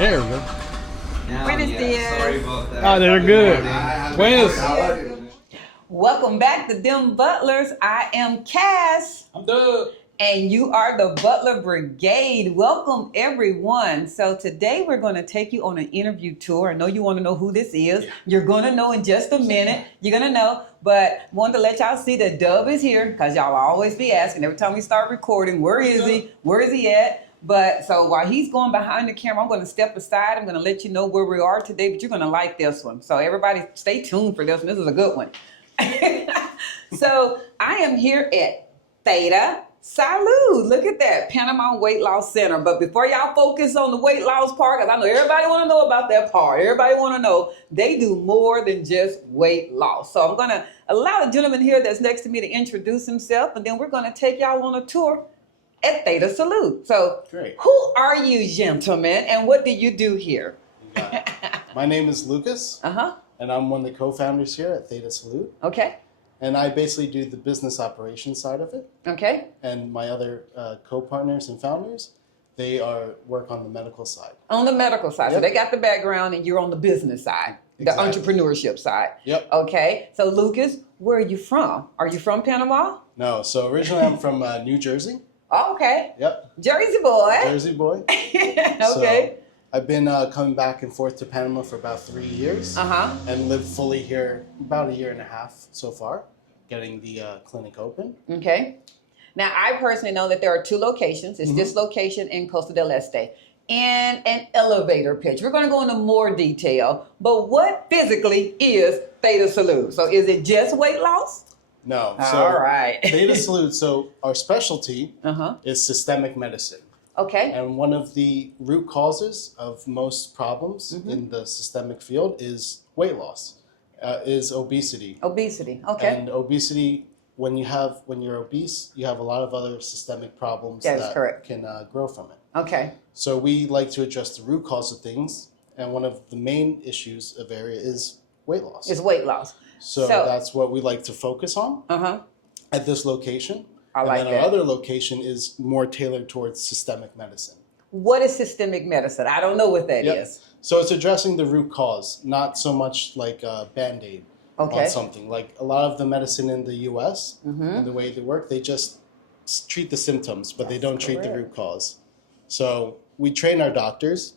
There we go. Buenos dias. Sorry about that. Oh, they're good. Buenos. Welcome back to Them Butlers. I am Cass. I'm Doug. And you are the Butler Brigade. Welcome, everyone. So today we're going to take you on an interview tour. I know you want to know who this is. You're going to know in just a minute. You're going to know. But wanted to let y'all see that Dub is here because y'all always be asking every time we start recording, where is he? Where is he at? But so while he's going behind the camera, I'm going to step aside. I'm going to let you know where we are today, but you're going to like this one. So everybody stay tuned for this one. This is a good one. So I am here at Theta Salud. Look at that, Panama Weight Loss Center. But before y'all focus on the weight loss part, because I know everybody want to know about that part. Everybody want to know they do more than just weight loss. So I'm going to allow the gentleman here that's next to me to introduce himself, and then we're going to take y'all on a tour at Theta Salud. So Great. Who are you, gentlemen, and what do you do here? My name is Lucas, Uh-huh. and I'm one of the co-founders here at Theta Salud. Okay. And I basically do the business operations side of it. Okay. And my other co-partners and founders, they work on the medical side. On the medical side. So Yep. they got the background and you're on the business side, Exactly. the entrepreneurship side. Yep. Okay. So Lucas, where are you from? Are you from Panama? No, so originally I'm from New Jersey. Oh, okay. Yep. Jersey boy. Jersey boy. Okay. So I've been coming back and forth to Panama for about 3 years. Uh-huh. And lived fully here about a year and a half so far, getting the clinic open. Okay. Now, I personally know that there are two locations. It's this location in Costa del Este and an elevator pitch. We're going to go into more detail, but what physically is Theta Salud? So is it just weight loss? No. So All right. Theta Salud, so our specialty Uh-huh. is systemic medicine. Okay. And one of the root causes of most problems in the systemic field is weight loss, is obesity. Obesity. Okay. And obesity, when you're obese, you have a lot of other systemic problems That is that correct. can grow from it. Okay. So we like to address the root cause of things, and one of the main issues of area is weight loss. It's weight loss. So that's what we like to focus on Uh-huh. at this location. I like and then that. our other location is more tailored towards systemic medicine. What is systemic medicine? I don't know what that is. Yep. So it's addressing the root cause, not so much like a Band-Aid Okay. on something. Like a lot of the medicine in the U.S. Mm-hmm. and the way they work, they just treat the symptoms, but they don't treat the correct. root cause. So we train our doctors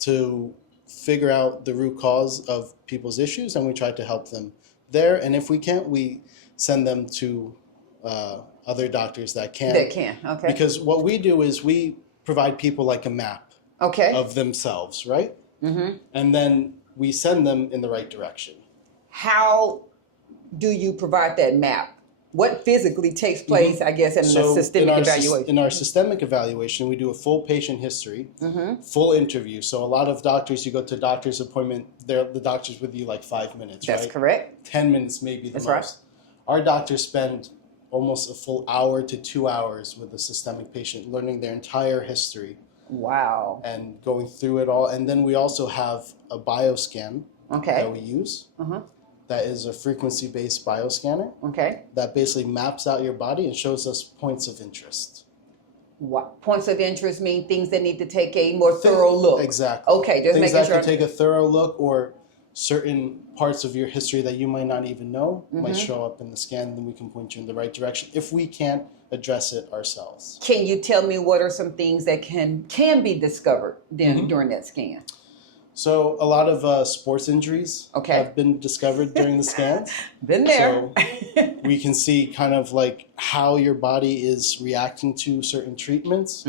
to figure out the root cause of people's issues, and we try to help them there. And if we can't, we send them to other doctors that can. That can. Okay. Because what we do is we provide people like a map Okay. of themselves, right? Mm-hmm. And then we send them in the right direction. How do you provide that map? What physically takes place, I guess, in the systemic evaluation? In our systemic evaluation, we do a full patient history, full interview. So a lot of doctors, you go to a doctor's appointment, the doctor's with you like 5 minutes, That's right? correct. 10 minutes maybe the That's most. right. Our doctors spend almost a full hour to 2 hours with a systemic patient, learning their entire history Wow. and going through it all. And then we also have a bioscan that we use. Uh-huh. That is a frequency-based bioscanner Okay. that basically maps out your body and shows us points of interest. What points of interest mean things that need to take a more thorough look. Exactly. Okay, just Things making that sure. can take a thorough look, or certain parts of your history that you might not even know might show up in the scan, and then we can point you in the right direction if we can't address it ourselves. Can you tell me what are some things that can be discovered then during that scan? So a lot of sports injuries Okay. have been discovered during the scans. Been there. So we can see kind of like how your body is reacting to certain treatments.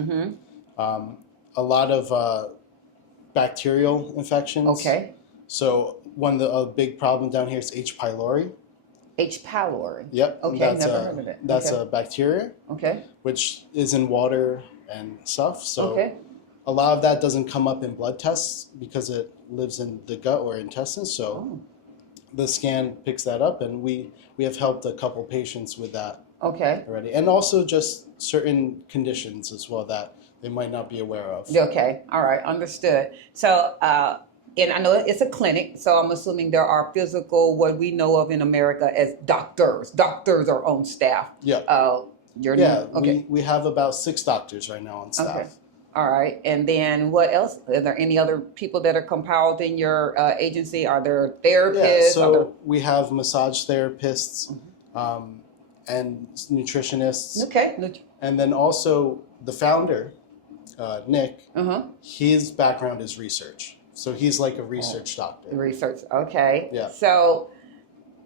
A lot of bacterial infections. Okay. So one of the big problem down here is H. pylori. H. pylori. Yep. Okay, That's never heard of it. That's Okay. a bacteria, Okay. which is in water and stuff. So Okay. a lot of that doesn't come up in blood tests because it lives in the gut or intestines. So the scan picks that up, and we have helped a couple patients with that Okay. already. And also just certain conditions as well that they might not be aware of. Okay. All right. Understood. So, and I know it's a clinic, so I'm assuming there are physical, what we know of in America as doctors. Doctors are on staff. Yeah. Your Yeah, okay. we have about 6 doctors right now on staff. Okay. All right. And then what else? Are there any other people that are compiled in your agency? Are there therapists? Yeah, so we have massage therapists and nutritionists. Okay. And then also the founder, Nick, Uh-huh. his background is research. So he's like a research doctor. Research. Okay. Yeah. So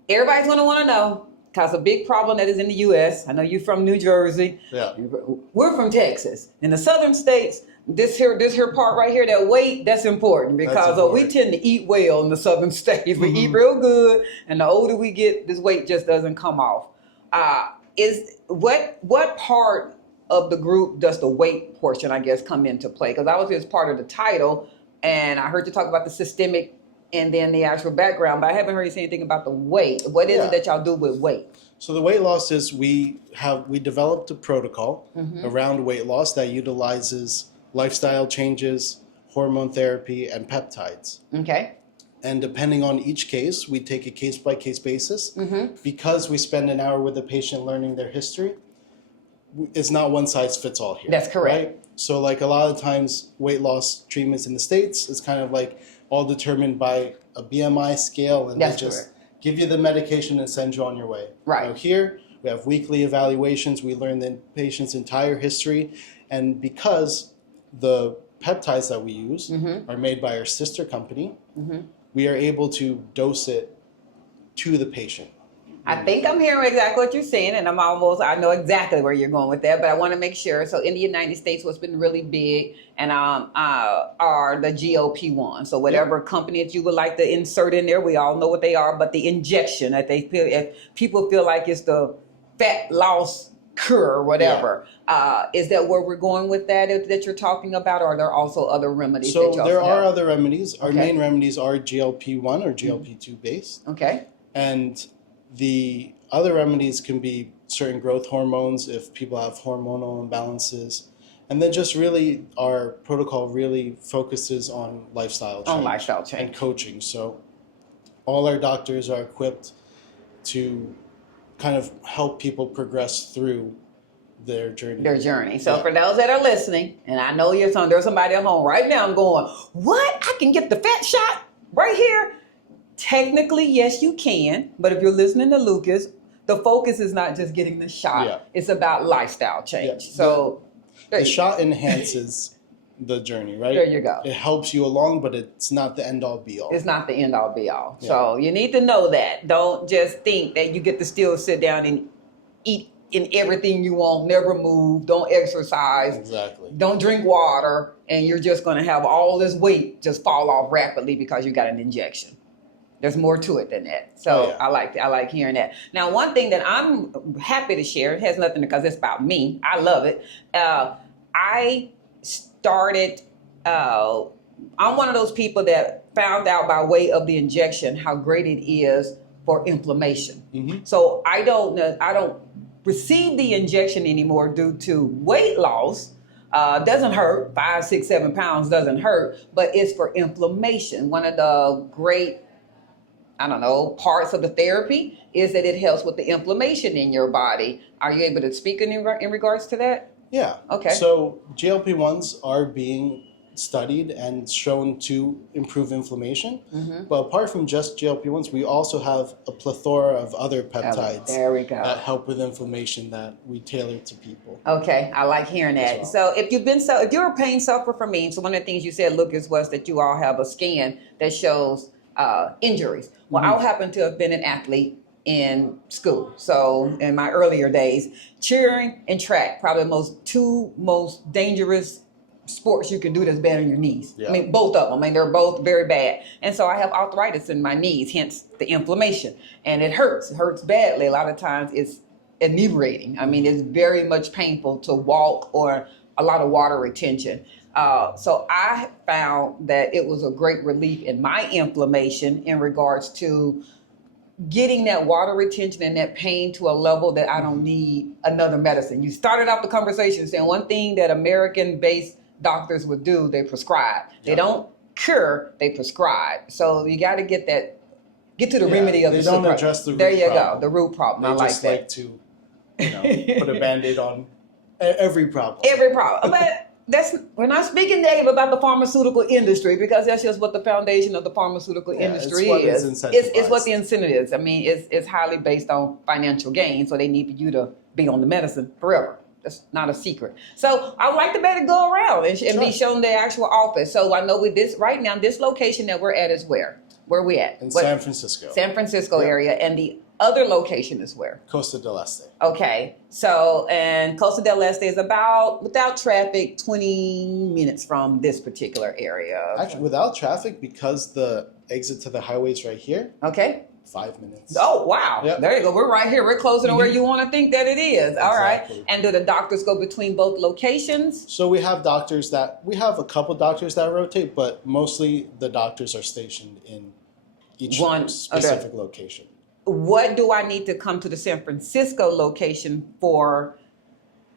everybody's going to want to know, because a big problem that is in the U.S., I know you're from New Jersey. Yeah. We're from Texas. In the southern states, this here part right here, that weight, that's important because we tend to eat well in the southern states. We eat real good, and the older we get, this weight just doesn't come off. What part of the group does the weight portion, I guess, come into play? Because obviously it's part of the title, and I heard you talk about the systemic and then the actual background, but I haven't heard you say anything about the weight. What is it that y'all do with weight? So the weight loss is we developed a protocol around weight loss that utilizes lifestyle changes, hormone therapy, and peptides. Okay. And depending on each case, we take a case-by-case basis. Because we spend an hour with the patient learning their history, it's not one size fits all here. That's correct. Right? So like a lot of times weight loss treatments in the States is kind of like all determined by a BMI scale, and That's they just correct. give you the medication and send you on your way. Right. Now here, we have weekly evaluations. We learn the patient's entire history. And because the peptides that we use are made by our sister company, we are able to dose it to the patient. I think I'm hearing exactly what you're saying, and I know exactly where you're going with that, but I want to make sure. So in the United States, what's been really big and are the GLP-1. So whatever company that you would like to insert in there, we all know what they are, but the injection that they feel, if people feel like it's the fat loss cure or whatever, is that where we're going with that you're talking about, or are there also other remedies? So that y'all there are have? other remedies. Our main remedies are GLP-1 or GLP-2 based. Okay. And the other remedies can be certain growth hormones if people have hormonal imbalances. And then just really our protocol really focuses on lifestyle change. And coaching. So all our doctors are equipped to kind of help people progress through their journey. So for those that are listening, and I know there's somebody at home right now going, what? I can get the fat shot right here? Technically, yes, you can. But if you're listening to Lucas, the focus is not just getting the shot. Yeah. It's about lifestyle change. Yeah. So the shot enhances the journey, right? There you go. It helps you along, but it's not the end all be all. It's not the end all be all. Yeah. So you need to know that. Don't just think that you get to still sit down and eat in everything you want, never move, don't exercise, don't drink water, and you're just going to have all this weight just fall off rapidly because you got an injection. There's more to it than that. So I like hearing that. Now, one thing that I'm happy to share, it has nothing because it's about me. I love it. I started, I'm one of those people that found out by way of the injection how great it is for inflammation. So I don't receive the injection anymore due to weight loss. Doesn't hurt, 5, 6, 7 pounds doesn't hurt, but it's for inflammation. One of the great parts of the therapy is that it helps with the inflammation in your body. Are you able to speak in regards to that? Yeah. Okay. So GLP-1s are being studied and shown to improve inflammation. But apart from just GLP-1s, we also have a plethora of other peptides that help with inflammation that we tailor to people. Okay, I like hearing that. Well. So if you're a pain sufferer from me, so one of the things you said, Lucas, was that you all have a scan that shows injuries. Well, I happen to have been an athlete in school. So in my earlier days, cheering and track, probably the two most dangerous sports you can do that's bad on your knees. Yeah. I mean, both of them. I mean, they're both very bad. And so I have arthritis in my knees, hence the inflammation. And it hurts. It hurts badly. A lot of times it's inebriating. I mean, it's very much painful to walk or a lot of water retention. So I found that it was a great relief in my inflammation in regards to getting that water retention and that pain to a level that I don't need another medicine. You started off the conversation saying one thing that American-based doctors would do, they prescribe. They don't cure, they prescribe. So you got to get to the remedy of the They don't address the root problem. There you problem. go, the root problem. I like that. They just like to put a Band-Aid on every problem. Every problem. But we're not speaking negative about the pharmaceutical industry because that's just what the foundation of the pharmaceutical industry is. It's what the incentive is. I mean, it's highly based on financial gain, so they need you to be on the medicine forever. That's not a secret. So I would like to better go around and be shown the actual office. So I know with this right now, this location that we're at is where? Where are we at? In San Francisco. San Francisco area. And the other location is where? Costa del Este. Okay. So, and Costa del Este is about, without traffic, 20 minutes from this particular area. Actually, without traffic, because the exit to the highway is right here. Okay. 5 minutes. Oh, wow. Yep. There you go. We're right here. We're closer to where you want to think that it is. All exactly. right. And do the doctors go between both locations? So we have a couple doctors that rotate, but mostly the doctors are stationed in each specific location. What do I need to come to the San Francisco location for?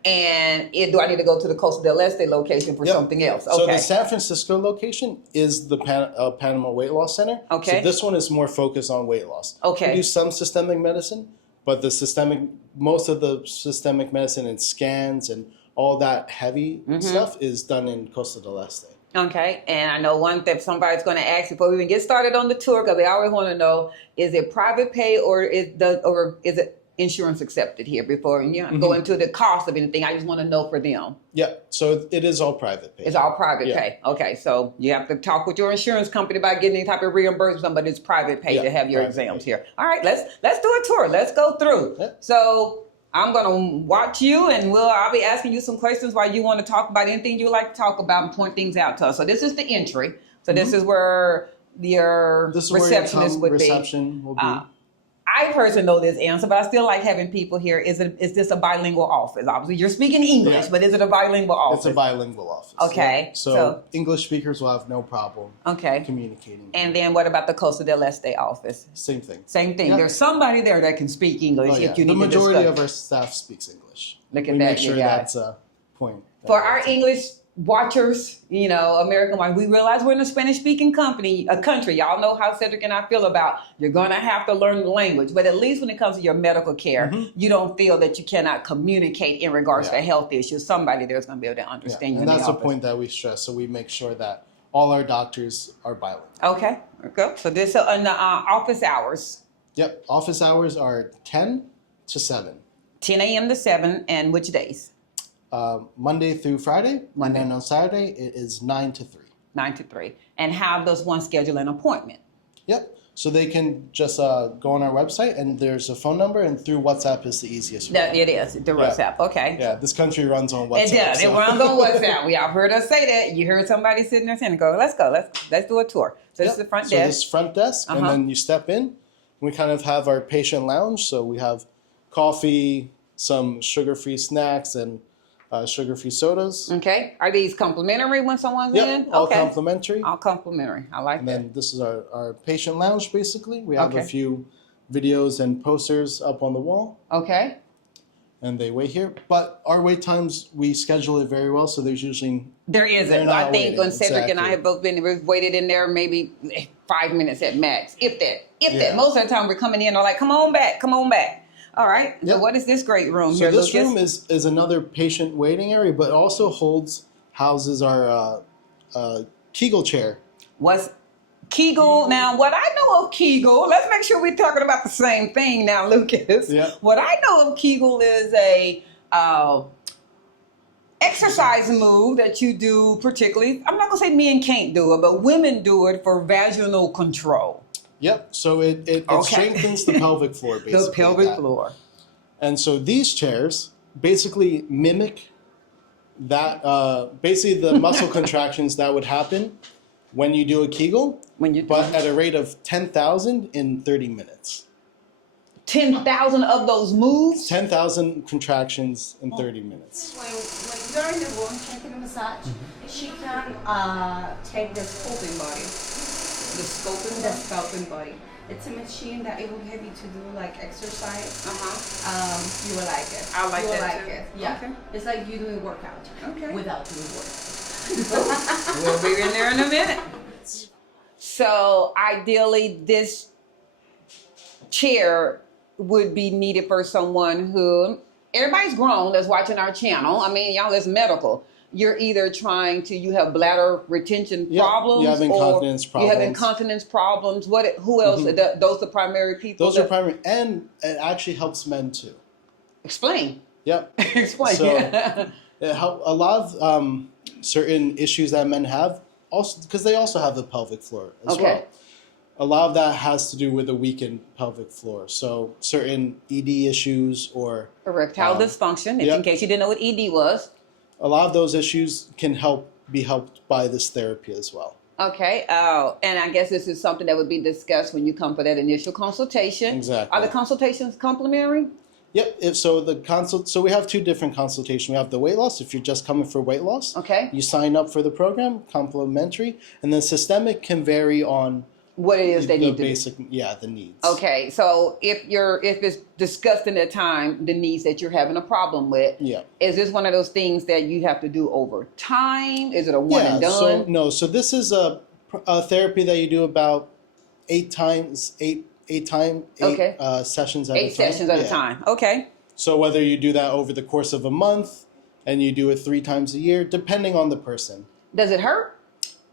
And do I need to go to the Costa del Este location for something else? Okay. So the San Francisco location is the Panama Weight Loss Center. Okay. So this one is more focused on weight loss. Okay. We do some systemic medicine, but most of the systemic medicine and scans and all that heavy stuff is done in Costa del Este. Okay, and I know one thing somebody's going to ask before we even get started on the tour, because they always want to know: is it private pay or is it insurance accepted here? Before go into the cost of anything, I just want to know for them. Yeah, so it is all private pay. It's all private pay. Okay, so you have to talk with your insurance company about getting any type of reimbursement, but it's private pay to have your exams here. All right, let's do a tour. Let's go through. Yeah. So I'm going to watch you, and I'll be asking you some questions while you want to talk about anything you like to talk about and point things out to us. So this is the entry. So this is where your receptionist would be. Will be. I personally know this answer, but I still like having people here. Is this a bilingual office? Obviously, you're speaking English, but is it a bilingual office? It's a bilingual office. Okay. Yeah. So English speakers will have no problem communicating. And then what about the Costa del Este office? Same thing. Same thing. Yeah. There's somebody there that can speak English if you need to discuss. The majority of our staff speaks English. Look at we that. Make sure that's a point. For our English watchers, American ones, we realize we're in a Spanish-speaking country. Y'all know how Cedric and I feel about you're going to have to learn the language. But at least when it comes to your medical care, you don't feel that you cannot communicate in regards to health issues. Somebody there's going to be able to understand you. And that's the point that we stress. So we make sure that all our doctors are bilingual. Okay. So this is in the office hours. Yep. Office hours are 10 to 7. 10 a.m. to 7. And which days? Monday through Friday. And then on Saturday, it is 9 to 3. 9 to 3. And how does one schedule an appointment? Yep. So they can just go on our website, and there's a phone number, and through WhatsApp is the easiest way. It is. The WhatsApp. Okay. Yeah, this country runs on WhatsApp. It does. It runs on WhatsApp. We all heard us say that. You heard somebody sitting there saying, let's go. Let's do a tour. So this is the front desk. So this front desk, and then you step in. We kind of have our patient lounge. So we have coffee, some sugar-free snacks, and sugar-free sodas. Okay. Are these complimentary when someone's in? All complimentary. All complimentary. I like that. And then this is our patient lounge, basically. We have a few videos and posters up on the wall. Okay. And they wait here. But our wait times, we schedule it very well, so there's usually... There isn't. I think when Cedric and I have both been, we've waited in there maybe 5 minutes at max, if that. Most of the time we're coming in, they're like, come on back. All right. So what is this great room here, Lucas? So this room is another patient waiting area, but also houses our Kegel chair. What's Kegel? Now, what I know of Kegel, let's make sure we're talking about the same thing now, Lucas. Yeah. What I know of Kegel is a exercise move that you do particularly. I'm not going to say men can't do it, but women do it for vaginal control. Yep. So it strengthens the pelvic floor, basically. The pelvic floor. And so these chairs basically mimic that, basically the muscle contractions that would happen when you do a Kegel, but at a rate of 10,000 in 30 minutes. 10,000 of those moves? 10,000 contractions in 30 minutes. When you're in the room taking a massage, she can take the scoping body. The scoping body. It's a machine that it will have you to do like exercise. You will like it. I like you will that like too. it. Yeah. Okay. It's like you doing workout. Okay. Without doing work. We'll be in there in a minute. So ideally, this chair would be needed for someone who, everybody's grown that's watching our channel. I mean, y'all, it's medical. you're either you have bladder retention Yeah, problems, you have incontinence or you have problems. incontinence problems. Who else? Those are primary people. Those are primary, and it actually helps men too. Explain. Yep. Explain. So a lot of certain issues that men have, also because they also have the pelvic floor as well. A lot of that has to do with a weakened pelvic floor. So certain ED issues or erectile dysfunction. Yep. In case you didn't know what ED was. A lot of those issues can be helped by this therapy as well. Okay. And I guess this is something that would be discussed when you come for that initial consultation. Exactly. Are the consultations complimentary? Yep. So we have two different consultations. We have the weight loss. If you're just coming for weight loss, Okay. you sign up for the program, complimentary, and then systemic can vary on What it is they the need to basic, the needs. Okay, so if it's discussed in that time, the needs that you're having a problem with, Yeah. is this one of those things that you have to do over time? Is it a one and done? So this is a therapy that you do about eight sessions at a time. 8 sessions at a time. Okay. So whether you do that over the course of a month and you do it 3 times a year, depending on the person. Does it hurt?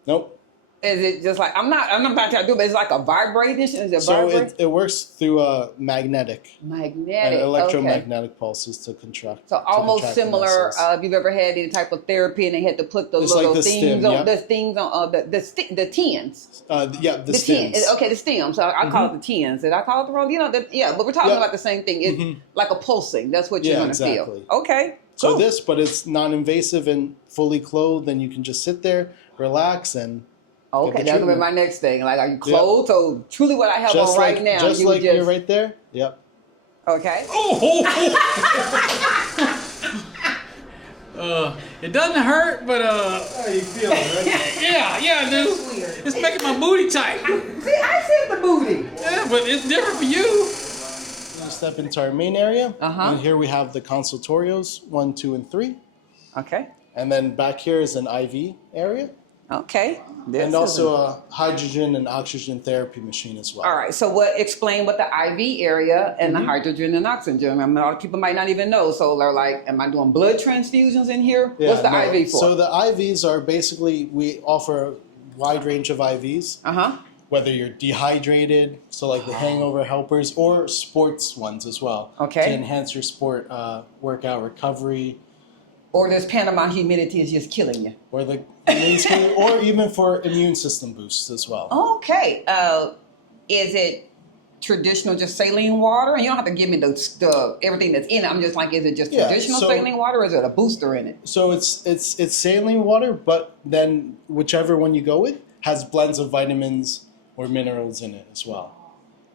Nope. Is it just like I'm not trying to do, but it's like a vibration? Is it So vibrate? it works through magnetic Magnetic. and Okay. electromagnetic pulses to contract. So to almost contract the similar. muscles. If you've ever had any type of therapy and they had to put those It's little like the things stem, on yeah. the things on the tens. The stems. Okay, the stem. So I call it the tens. Did I call it the wrong? But we're talking Yep. about the same thing. It's like a pulsing. That's what you're Yeah, going to exactly. feel. Okay. So cool. but it's non-invasive and fully clothed, and you can just sit there, relax, and Okay, get the that's gonna be treatment. my next thing. Like, are you clothed? So truly, what I have Just on right now, just you like just you're right there. Yep. okay. It doesn't hurt, but How you feeling, right? yeah, dude. It's making my booty tight. See, I said the booty. Yeah, but it's different for you. We'll step into our main area, and here we have the consultorios 1, 2, and 3, Okay. and then back here is an IV area, Okay. and also a hydrogen and oxygen therapy machine as well. All right. So explain what the IV area and the hydrogen and oxygen. I mean, a lot of people might not even know. So they're like, am I doing blood transfusions in here? Yeah, What's the no. IV for? So the IVs are basically, we offer a wide range of IVs. Whether you're dehydrated, so like the hangover helpers, or sports ones as well. Okay. To enhance your sport workout recovery. Or this Panama humidity is just killing you. Or or even for immune system boosts as well. Okay. Is it traditional just saline water? And you don't have to give me the everything that's in it. I'm just like, is it just traditional saline water, or is it a booster in it? So it's saline water, but then whichever one you go with has blends of vitamins or minerals in it as well.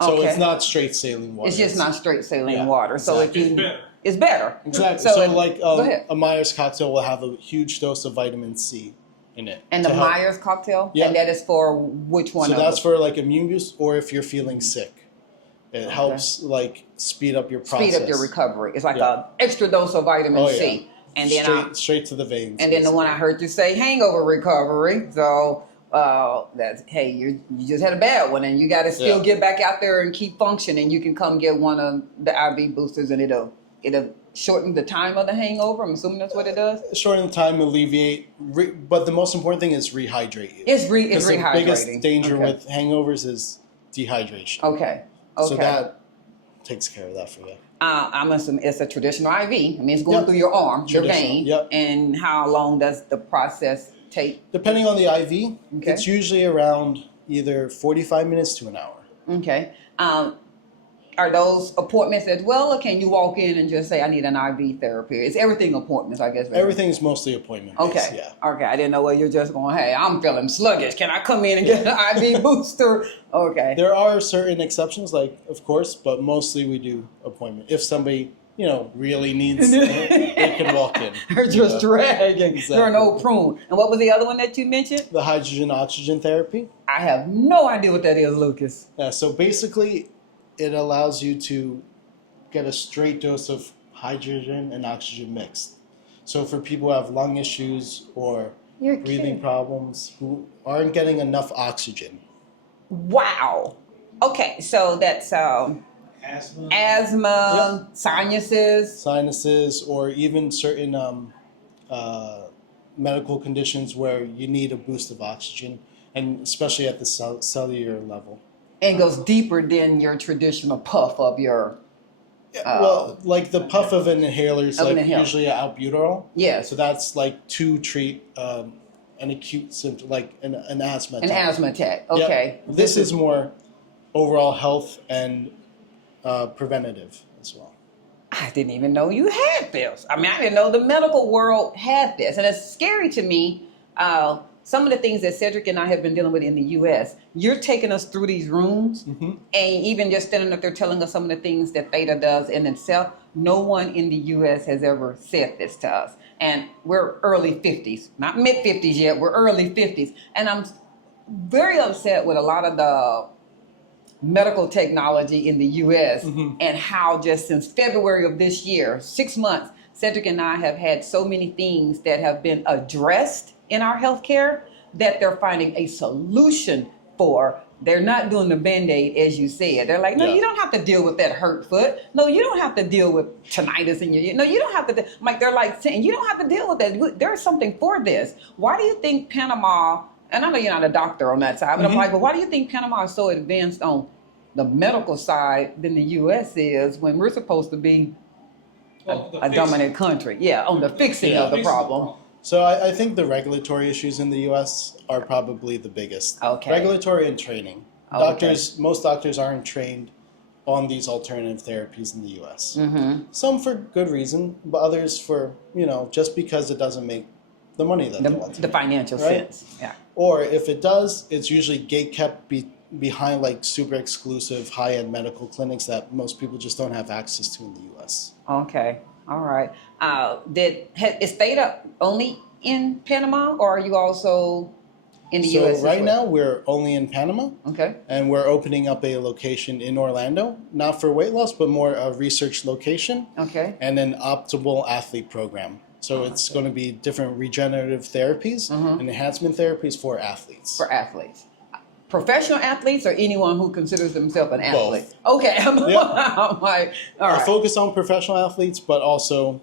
So Okay. it's not straight saline water. It's just not straight saline Yeah, water. So exactly. if you, it's better. Exactly. So, So like go ahead. a Myers cocktail will have a huge dose of vitamin C in it. And to the help. Myers cocktail? Yeah. And that is for which one? So of that's them? for like immune boost, or if you're feeling sick. It helps like speed up your process. Speed up your recovery. It's like Yeah. a extra dose of vitamin Oh, C. yeah. And then straight to the veins. and then the one I heard you say, hangover recovery. So that's hey, you just had a bad one, and you got to still get back out there and keep functioning. You can come get one of the IV boosters, and it'll shorten the time of the hangover. I'm assuming that's what it does. Shorten time, alleviate, but the most important thing is rehydrate you. It's Because rehydrating. the biggest danger Okay. with hangovers is dehydration. Okay. So that takes care of that for you. I'm assuming it's a traditional IV. I mean, it's going through your arm, your Traditional, vein. yep. And how long does the process take? Depending on the IV, Okay. it's usually around either 45 minutes to an hour. Okay. Are those appointments as well, or can you walk in and just say, I need an IV therapy? It's everything appointments, I guess. Everything is mostly appointment based. Okay. Yeah. Okay. I didn't know where you're just going, hey, I'm feeling sluggish. Can I come in and get an IV booster? Okay. There are certain exceptions, like, of course, but mostly we do appointment. If somebody, really needs it, they can walk in. They're just dragging. Exactly. They're an old prune. And what was the other one that you mentioned? The hydrogen oxygen therapy. I have no idea what that is, Lucas. Yeah, so basically, it allows you to get a straight dose of hydrogen and oxygen mixed. So for people who have lung issues or You're breathing kidding. problems, who aren't getting enough oxygen. Wow. Okay, so that's asthma, sinuses. Sinuses, or even certain medical conditions where you need a boost of oxygen, and especially at the cellular level. And goes deeper than your traditional puff of your. Well, like the puff of an inhaler is Of an like inhaler. usually albuterol. Yes. So that's like to treat an acute symptom, like an asthma An attack. asthma attack. Yep. Okay. This is more overall health and preventative as well. I didn't even know you had this. I mean, I didn't know the medical world had this. And it's scary to me. Some of the things that Cedric and I have been dealing with in the U.S., you're taking us through these rooms, and even just standing up there telling us some of the things that Theta does in itself. No one in the U.S. has ever said this to us. And we're early 50s, not mid 50s yet, we're early 50s. And I'm very upset with a lot of the medical technology in the U.S. and how just since February of this year, 6 months, Cedric and I have had so many things that have been addressed in our healthcare that they're finding a solution for. They're not doing the Band-Aid, as you said. They're like, no, you don't have to deal with that hurt foot. No, you don't have to deal with tinnitus in your, no, you don't have to, like, they're like saying, you don't have to deal with that. There's something for this. Why do you think Panama, and I know you're not a doctor on that side, but I'm like, but why do you think Panama is so advanced on the medical side than the U.S. is when we're supposed to be a dominant country? Yeah, on the fixing of the problem. So I think the regulatory issues in the U.S. are probably the biggest. Okay. Regulatory and training. Most doctors aren't trained on these alternative therapies in the U.S. Some for good reason, but others for, just because it doesn't make the money that they want to The make, financial right? sense. Yeah. Or if it does, it's usually gate-kept behind like super exclusive high-end medical clinics that most people just don't have access to in the U.S. Okay. All right. Is Theta only in Panama, or are you also in the U.S. as So right well? now we're only in Panama. Okay. And we're opening up a location in Orlando, not for weight loss, but more a research location. Okay. And an optimal athlete program. So it's going to be different regenerative therapies and enhancement therapies for athletes. For athletes. Professional athletes or anyone who considers themselves an athlete? Both. Okay. I'm like, all I right. focus on professional athletes, but also,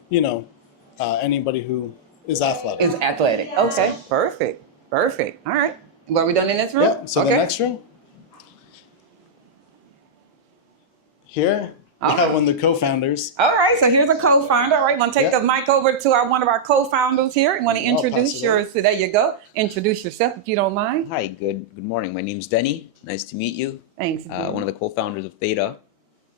anybody who is athletic. It's athletic. Okay. Perfect. Perfect. All right. What are we done in this room? Yeah, so okay. the next room. Here, we have one of the co-founders. All right, so here's a co-founder. All right, want to take the mic over to one of our co-founders here. You want to introduce yours? So there you go. Introduce yourself if you don't mind. Hi, good morning. My name's Denny. Nice to meet you. Thanks. One of the co-founders of Theta.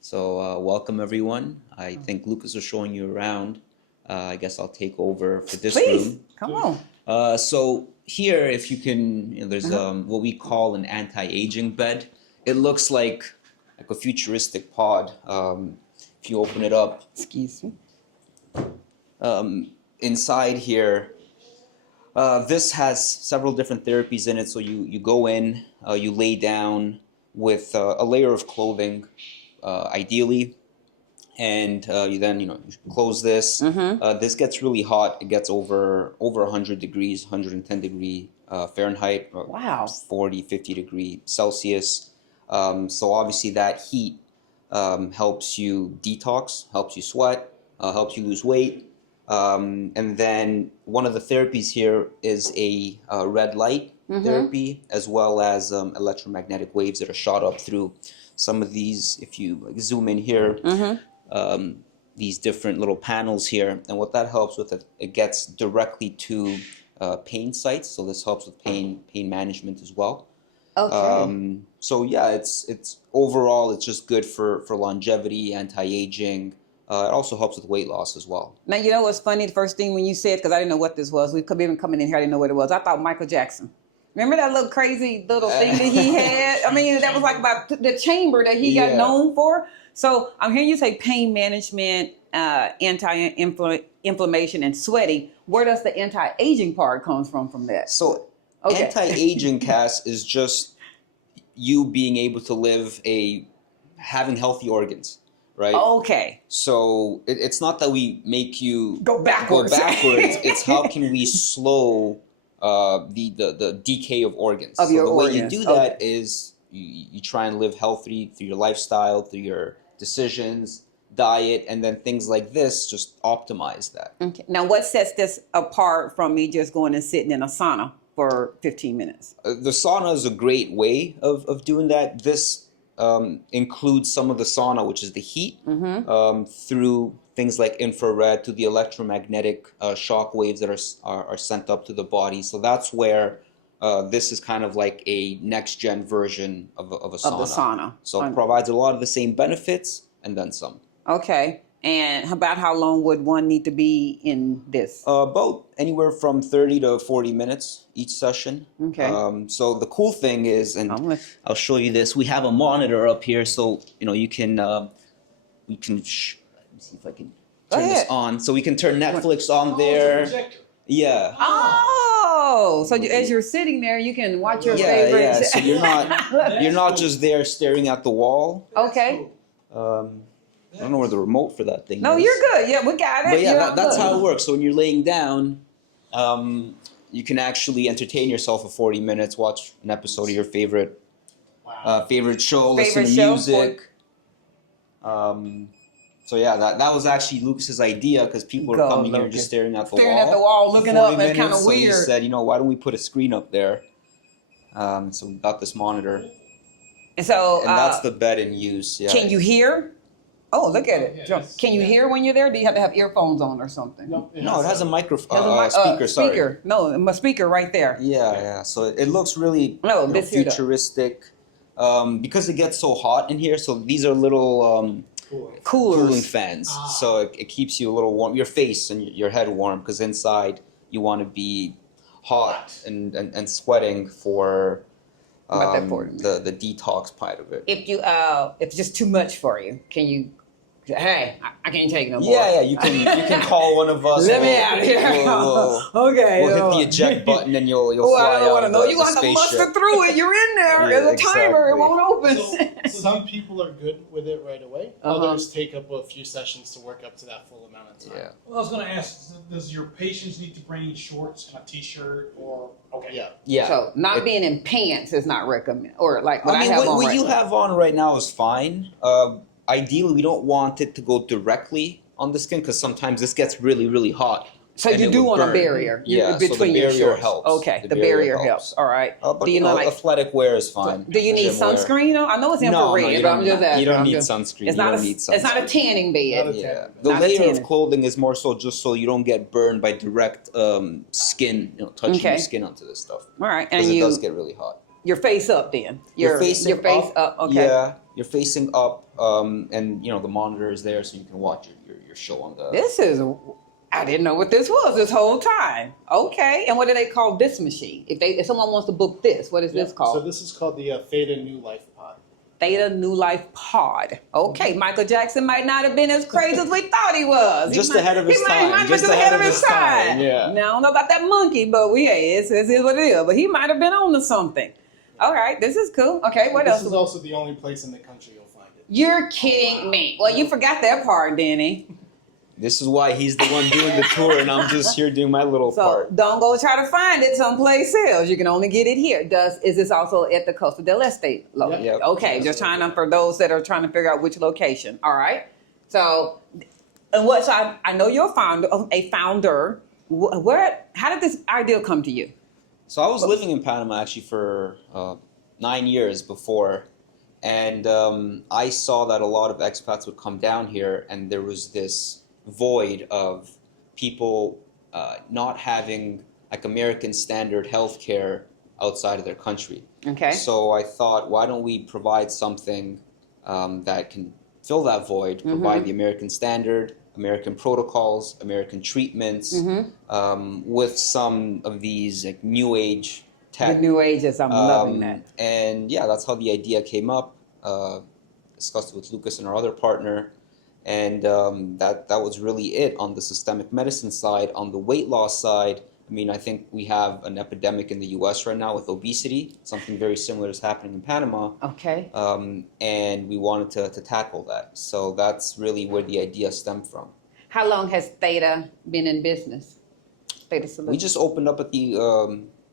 So welcome everyone. I think Lucas was showing you around. I guess I'll take over for this Please, room. come on. So here, if you can, there's what we call an anti-aging bed. It looks like a futuristic pod. If you open it up, Excuse me. inside here, this has several different therapies in it. So you go in, you lay down with a layer of clothing, ideally, and you then you close this. This gets really hot. It gets over 100 degrees, 110 degree Fahrenheit. Wow. 40, 50 degree Celsius. So obviously that heat helps you detox, helps you sweat, helps you lose weight. And then one of the therapies here is a red light therapy, as well as electromagnetic waves that are shot up through some of these, if you zoom in here, these different little panels here. And what that helps with, it gets directly to pain sites. So this helps with pain management as well. Okay. So yeah, it's overall, it's just good for longevity, anti-aging. It also helps with weight loss as well. Now, you know what's funny? The first thing when you said, because I didn't know what this was, we could even coming in here, I didn't know what it was. I thought Michael Jackson. Remember that little crazy little thing that he had? I mean, that was like about the chamber that he got known for. So I'm hearing you say pain management, anti-inflammation, and sweating. Where does the anti-aging part comes from that? So anti-aging, Cass, is just you being able to live having healthy organs, right? Okay. So it's not that we make you Go backwards. It's how can we slow the decay of organs. Of your the organs. way you do that is you try and live healthy through your lifestyle, through your decisions, diet, and then things like this just optimize that. Okay. Now, what sets this apart from me just going and sitting in a sauna for 15 minutes? The sauna is a great way of doing that. This includes some of the sauna, which is the heat, through things like infrared to the electromagnetic shock waves that are sent up to the body. So that's where this is kind of like a next-gen version of a sauna. Of the sauna. So it provides a lot of the same benefits and then some. Okay. And about how long would one need to be in this? About anywhere from 30 to 40 minutes each session. Okay. So the cool thing is, and I'll show you this, we have a monitor up here, so you can, we can, let me see if I can turn this on. So we can turn Netflix on there. Yeah. Oh, so as you're sitting there, you can watch your favorite. Yeah. So you're not just there staring at the wall. Okay. I don't know where the remote for that thing is. No, you're good. Yeah, we got it. But yeah, that's how it works. So when you're laying down, you can actually entertain yourself for 40 minutes, watch an episode of your favorite show, listen to music. So yeah, that was actually Lucas's idea, because people are coming here just staring at the wall. Looking up. That's kind of So he weird. said, why don't we put a screen up there? So we got this monitor. So And that's the bed in use. Yeah. Can you hear? Oh, look at it. Can you hear when you're there? Do you have to have earphones on or something? No, No, it has a microphone. It has a Speaker. Sorry. Speaker. No, a speaker right there. Yeah. So it looks really this here, though. futuristic, because it gets so hot in here. So these are little cooling Coolers. fans. So it keeps you a little warm, your face and your head warm, because inside you want to be hot and sweating for the detox part of it. If it's just too much for you, can you? Hey, I can't take no more. Yeah. You can call one of us. Let me out of here. Okay. We'll hit the eject button and you'll fly I don't out want to of know. the You're going to spaceship. muster through it. You're in there. Yeah, There's a timer. It exactly. won't open. So some people are good with it right away. Others take up a few sessions to work up to that full amount of time. Yeah. Well, I was going to ask, does your patients need to bring shorts and a t-shirt or, okay. Yeah. So being in pants is not recommended, or like what I mean, have on what right you now. have on right now is fine. Ideally, we don't want it to go directly on the skin, because sometimes this gets really, really hot. So and you it do would want a burn. barrier Yeah, so between the your barrier shorts. helps. Okay, the barrier helps. All right. But do you know, like athletic wear is fine. do you need Gym wear. sunscreen? Though? I know it's infrared, No, you but I'm don't, just asking. you don't I'm need just- sunscreen. It's you not don't a need sunscreen. it's not a tanning bed. Not a Yeah, tan. the Not a layer tanning. of clothing is more so just so you don't get burned by direct touching Okay. your skin onto this stuff. All right, and Because it does get really hot. your face up then. You're facing your face up. Okay. Yeah, you're facing up, and the monitor is there, so you can watch your show on the. This is. I didn't know what this was this whole time. Okay, and what do they call this machine? If someone wants to book this, what is this So called? this is called the Theta New Life Pod. Theta New Life Pod. Okay, Michael Jackson might not have been as crazy as we thought he was. Just ahead of his time. He might have been ahead of his time. Yeah. Now, I don't know about that monkey, but it is what it is. But he might have been on to something. All right, this is cool. Okay, what This else? is also the only place in the country you'll find it. You're kidding me. Well, you forgot that part, Denny. This is why he's the one doing the tour, and I'm just here doing my little So part. don't go try to find it someplace else. You can only get it here. Is this also at the Costa del Este location? Yep. Okay, just trying to, for those that are trying to figure out which location. All right. So, I know you're a founder. How did this idea come to you? So I was living in Panama actually for 9 years before, and I saw that a lot of expats would come down here, and there was this void of people not having like American standard healthcare outside of their country. Okay. So I thought, why don't we provide something that can fill that void, provide the American standard, American protocols, American treatments, with some of these like new age tech. The new ages, I'm loving that. And yeah, that's how the idea came up. Discussed it with Lucas and our other partner, and that was really it on the systemic medicine side. On the weight loss side, I mean, I think we have an epidemic in the U.S. right now with obesity. Something very similar is happening in Panama. Okay. And we wanted to tackle that. So that's really where the idea stemmed from. How long has Theta been in business? Theta Salud. We just opened up at the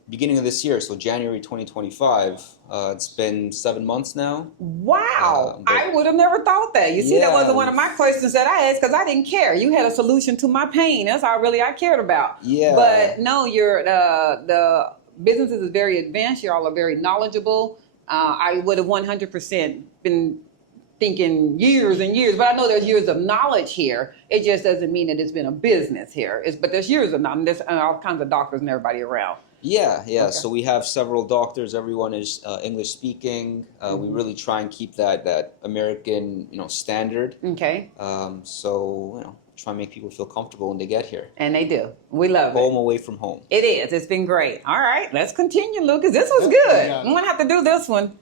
beginning of this year, so January 2025. It's been 7 months now. Wow. But- I would have never thought that. You see, that wasn't one of my questions that I asked because I didn't care. You had a solution to my pain. That's all really I cared about. Yeah. But no, the businesses is very advanced. You all are very knowledgeable. I would have 100% been thinking years and years, but I know there's years of knowledge here. It just doesn't mean that it's been a business here. But there's years of knowledge. There's all kinds of doctors and everybody around. Yeah. Okay. So we have several doctors. Everyone is English speaking. We really try and keep that American, standard. Okay. So try and make people feel comfortable when they get here. And they do. We love it. Home away from home. It is. It's been great. All right, let's continue, Lucas. This was good. Yeah. I'm gonna have to do this one.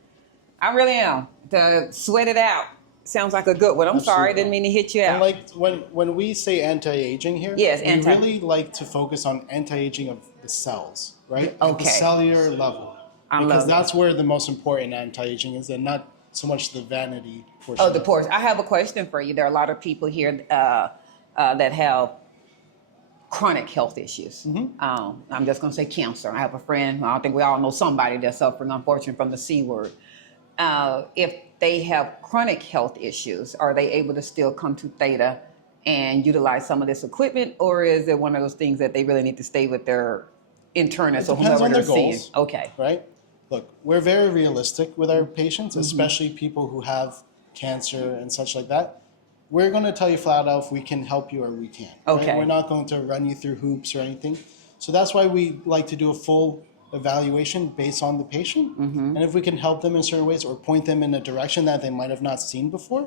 I really am. To sweat it out. Sounds like a good one. I'm sorry, I didn't mean to hit you And out. like when we say anti-aging here, Yes, we really like to focus on anti-aging of the cells, right? At Okay. the cellular level. I Because love that's where the most important anti-aging is, and not so much the vanity portion. Oh, the pores. I have a question for you. There are a lot of people here that have chronic health issues. I'm just going to say cancer. I have a friend. I think we all know somebody that's suffering, unfortunately, from the C word. If they have chronic health issues, are they able to still come to Theta and utilize some of this equipment, or is it one of those things that they really need to stay with their internist or It depends whoever on they're their seeing? goals. Okay. Right? Look, we're very realistic with our patients, especially people who have cancer and such like that. We're going to tell you flat out if we can help you or we can't. right? Okay. We're not going to run you through hoops or anything. So that's why we like to do a full evaluation based on the patient. And if we can help them in certain ways or point them in a direction that they might have not seen before,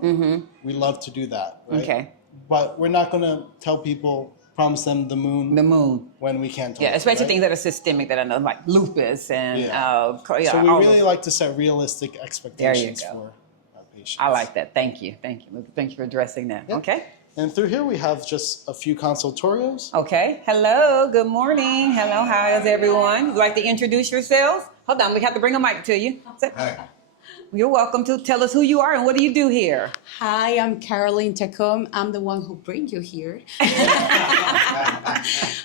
we love to do that. Right? Okay. But we're not going to tell people, promise them the moon The moon. when we can't. Yeah, especially right? things that are systemic that I know, like lupus and Yeah. So we all really those. like to set realistic expectations go. for our patients. I like that. Thank you. Thank you for addressing that. Yeah. Okay. And through here we have just a few consultorios. Okay. Hello. Good morning. Hello. How is everyone? Would you like to introduce yourselves? Hold on. We have to bring a mic to you. You're welcome to tell us who you are and what do you do here? Hi, I'm Caroline Tecum. I'm the one who brings you here.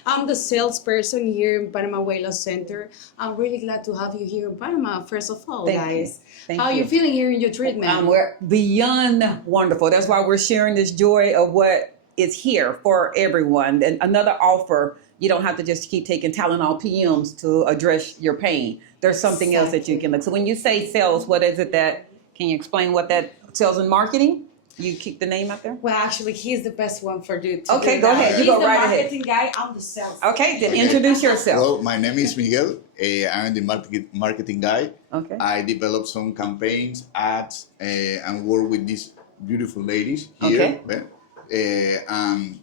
I'm the salesperson here in Panama Weight Loss Center. I'm really glad to have you here in Panama, first of all, Thank guys. you. Thank How are you. you feeling here in your treatment? We're beyond wonderful. That's why we're sharing this joy of what is here for everyone. And another offer, you don't have to just keep taking Tylenol PMs to address your pain. There's something else that you can look. So when you say sales, what is it can you explain what that sales and marketing? You keep the name out there? Well, actually, he's the best one for you to Okay, do go that. ahead. You He's go the right ahead. marketing guy. I'm the sales. Okay, then introduce yourself. Hello, my name is Miguel. I'm the marketing guy. Okay. I develop some campaigns, ads, and work with these beautiful ladies here. And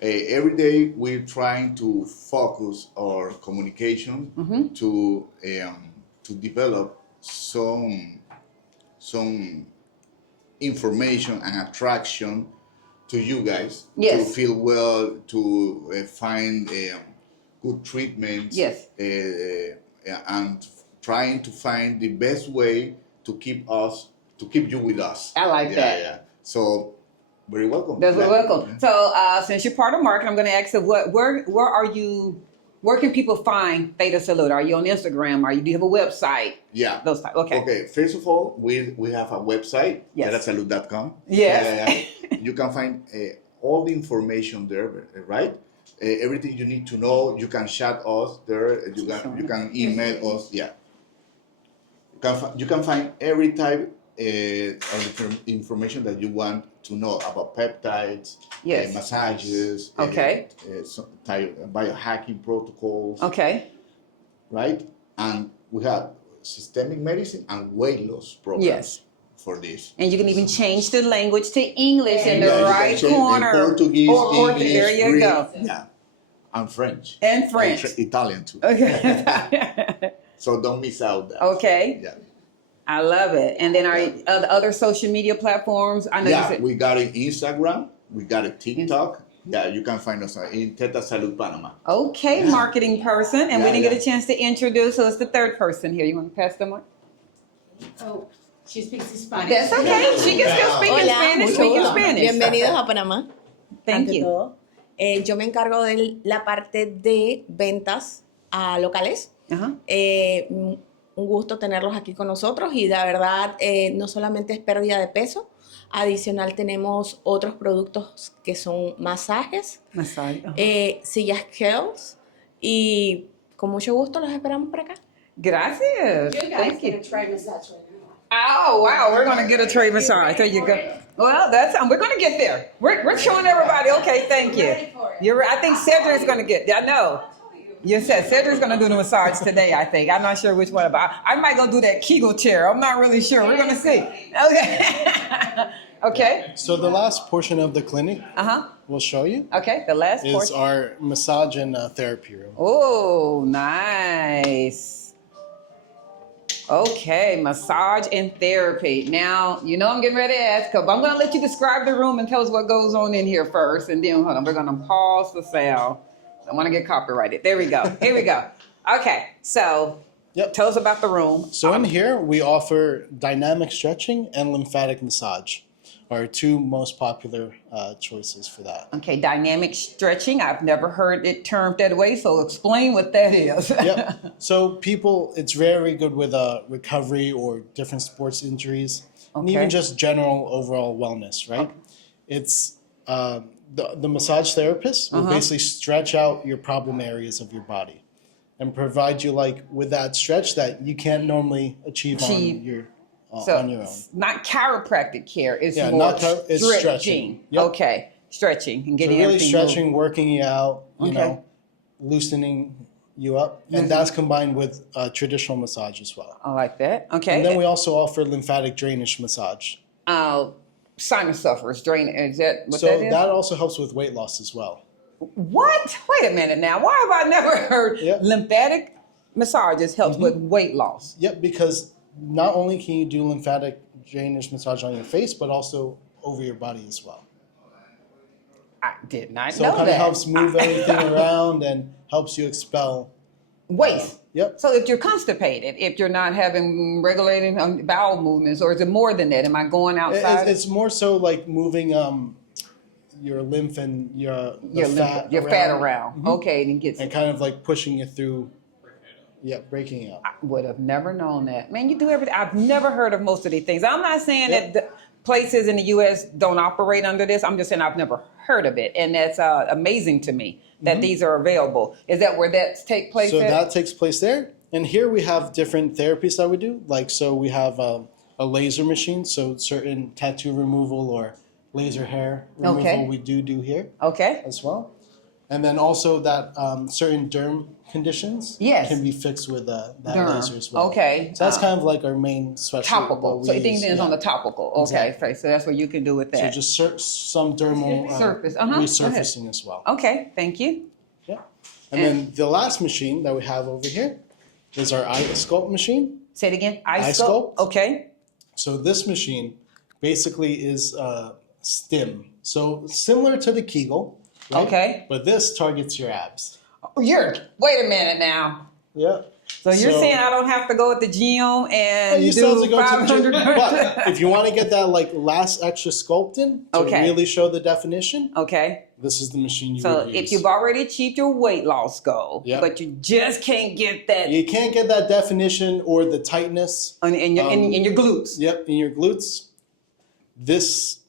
every day we're trying to focus our communication to develop some information and attraction to you guys Yes. to feel well, to find good treatments. Yes. And trying to find the best way to keep you with us. I like that. Yeah. So, very welcome. That's Yeah. welcome. So since you're part of marketing, I'm going to ask you, where are you? Where can people find Theta Salud? Are you on Instagram? Do you have a website? Yeah. Those type. Okay. Okay. First of all, we have a website, Yes. ThetaSalud.com. Yes. You can find all the information there, right? Everything you need to know. You can chat us there. You can email us. Yeah. You can find every type of information that you want to know about peptides, Yes. massages, Okay. some type of biohacking protocols, Okay. right? And we have systemic medicine and weight loss programs Yes. for this. And you can even change the language to English in the Yeah, you can right change corner. Portuguese, or English, there you Greek, go. Yeah, and French. And French. Italian too. Okay. So don't miss out that. Okay. Yeah. I love it. And then are the other social media platforms? I know you Yeah, said, we got it Instagram. We got it TikTok. Yeah, you can find us in Theta Salud Panamá. okay, marketing person. And we Yeah, didn't get a yeah. chance to introduce, so it's the third person here. You want to pass them on? Oh, she speaks Spanish. That's okay. She can still speak in Hola, Spanish. mucho Speak in gusto. Spanish. Bienvenidos a Panamá. Thank ante you. todo. Yo me encargo de la parte de ventas a locales. Ajá. Un gusto tenerlos aquí con nosotros y la verdad no solamente es pérdida de peso, adicional tenemos otros productos que son masajes, Massage. sillas Kells y con mucho gusto los esperamos por acá. Gracias. Thank you. try massage right now. Oh wow, we're gonna get a tray massage. There you go. Well, we're gonna get there. We're showing everybody. Okay, thank you. You're right. I think Cedric's gonna get. I know. You said Cedric's gonna do the massage today. I think. I'm not sure which one, but I might go do that Kegel chair. I'm not really sure. We're gonna see. Okay. Okay. So the last portion of the clinic we'll show you Okay. The last is portion. our massage and therapy room. Oh, nice. Okay, massage and therapy. Now, you know I'm getting ready to ask, because I'm going to let you describe the room and tell us what goes on in here first. And then, hold on, we're going to pause the sound. I want to get copyrighted. There we go. Here we go. Okay, so tell us about the room. So in here, we offer dynamic stretching and lymphatic massage, our two most popular choices for that. Okay, dynamic stretching. I've never heard it termed that way, so explain what that is. Yep. So people, it's very good with recovery or different sports injuries, and even just general overall wellness, right? It's the massage therapist will basically stretch out your problem areas of your body and provide you with that stretch that you can't normally achieve. On your on your own. Not chiropractic care, it's Yeah, more it's stretching. Yep. Okay, stretching and So getting really everything stretching, moving. working you out, you Okay. know, loosening you up, and that's combined with traditional massage as well. I like that. Okay. And then we also offer lymphatic drainage massage. Sinus sufferers, drain. Is that what So that is? that also helps with weight loss as well. What? Wait a minute now. Why have I never heard lymphatic massages helps with weight loss? Yep, because not only can you do lymphatic drainage massage on your face, but also over your body as well. I did not So know it kind that. of helps move everything around and helps you expel waste. Yep. So if you're constipated, if you're not having regulating bowel movements, or is it more than that? Am I going outside? It's more so like moving your lymph and your fat around. Okay, and it gets and kind of like pushing it through. Yeah, breaking it up. I would have never known that. Man, you do everything. I've never heard of most of these things. I'm not saying that the places in the U.S. don't operate under this. I'm just saying I've never heard of it. And that's amazing to me that these are available. Is that where that takes place So at? that takes place there. And here we have different therapies that we do. So we have a laser machine. So certain tattoo removal or laser hair removal we do here as well. And then also that certain derm conditions can be fixed with that laser as well. Okay. So that's kind of like our main specialty. Topical. So it depends on the topical. Okay. Exactly. So that's what you can do with that. So just some dermal Surface. resurfacing as well. Okay. Thank you. Yeah. And then the last machine that we have over here is our eye sculpt machine. Say it again. Eye sculpt. Okay. So this machine basically is stim. So similar to the Kegel. Right? Okay. But this targets your abs. Wait a minute now. Yeah. So you're saying I don't have to go at the gym and you still do have to go 500? to the gym, but if you want to get that last extra sculpting to really show the definition, this is the machine you would use. So if you've already achieved your weight loss goal, but you just can't get that. You can't get that definition or the tightness. In your glutes. Yep, in your glutes. This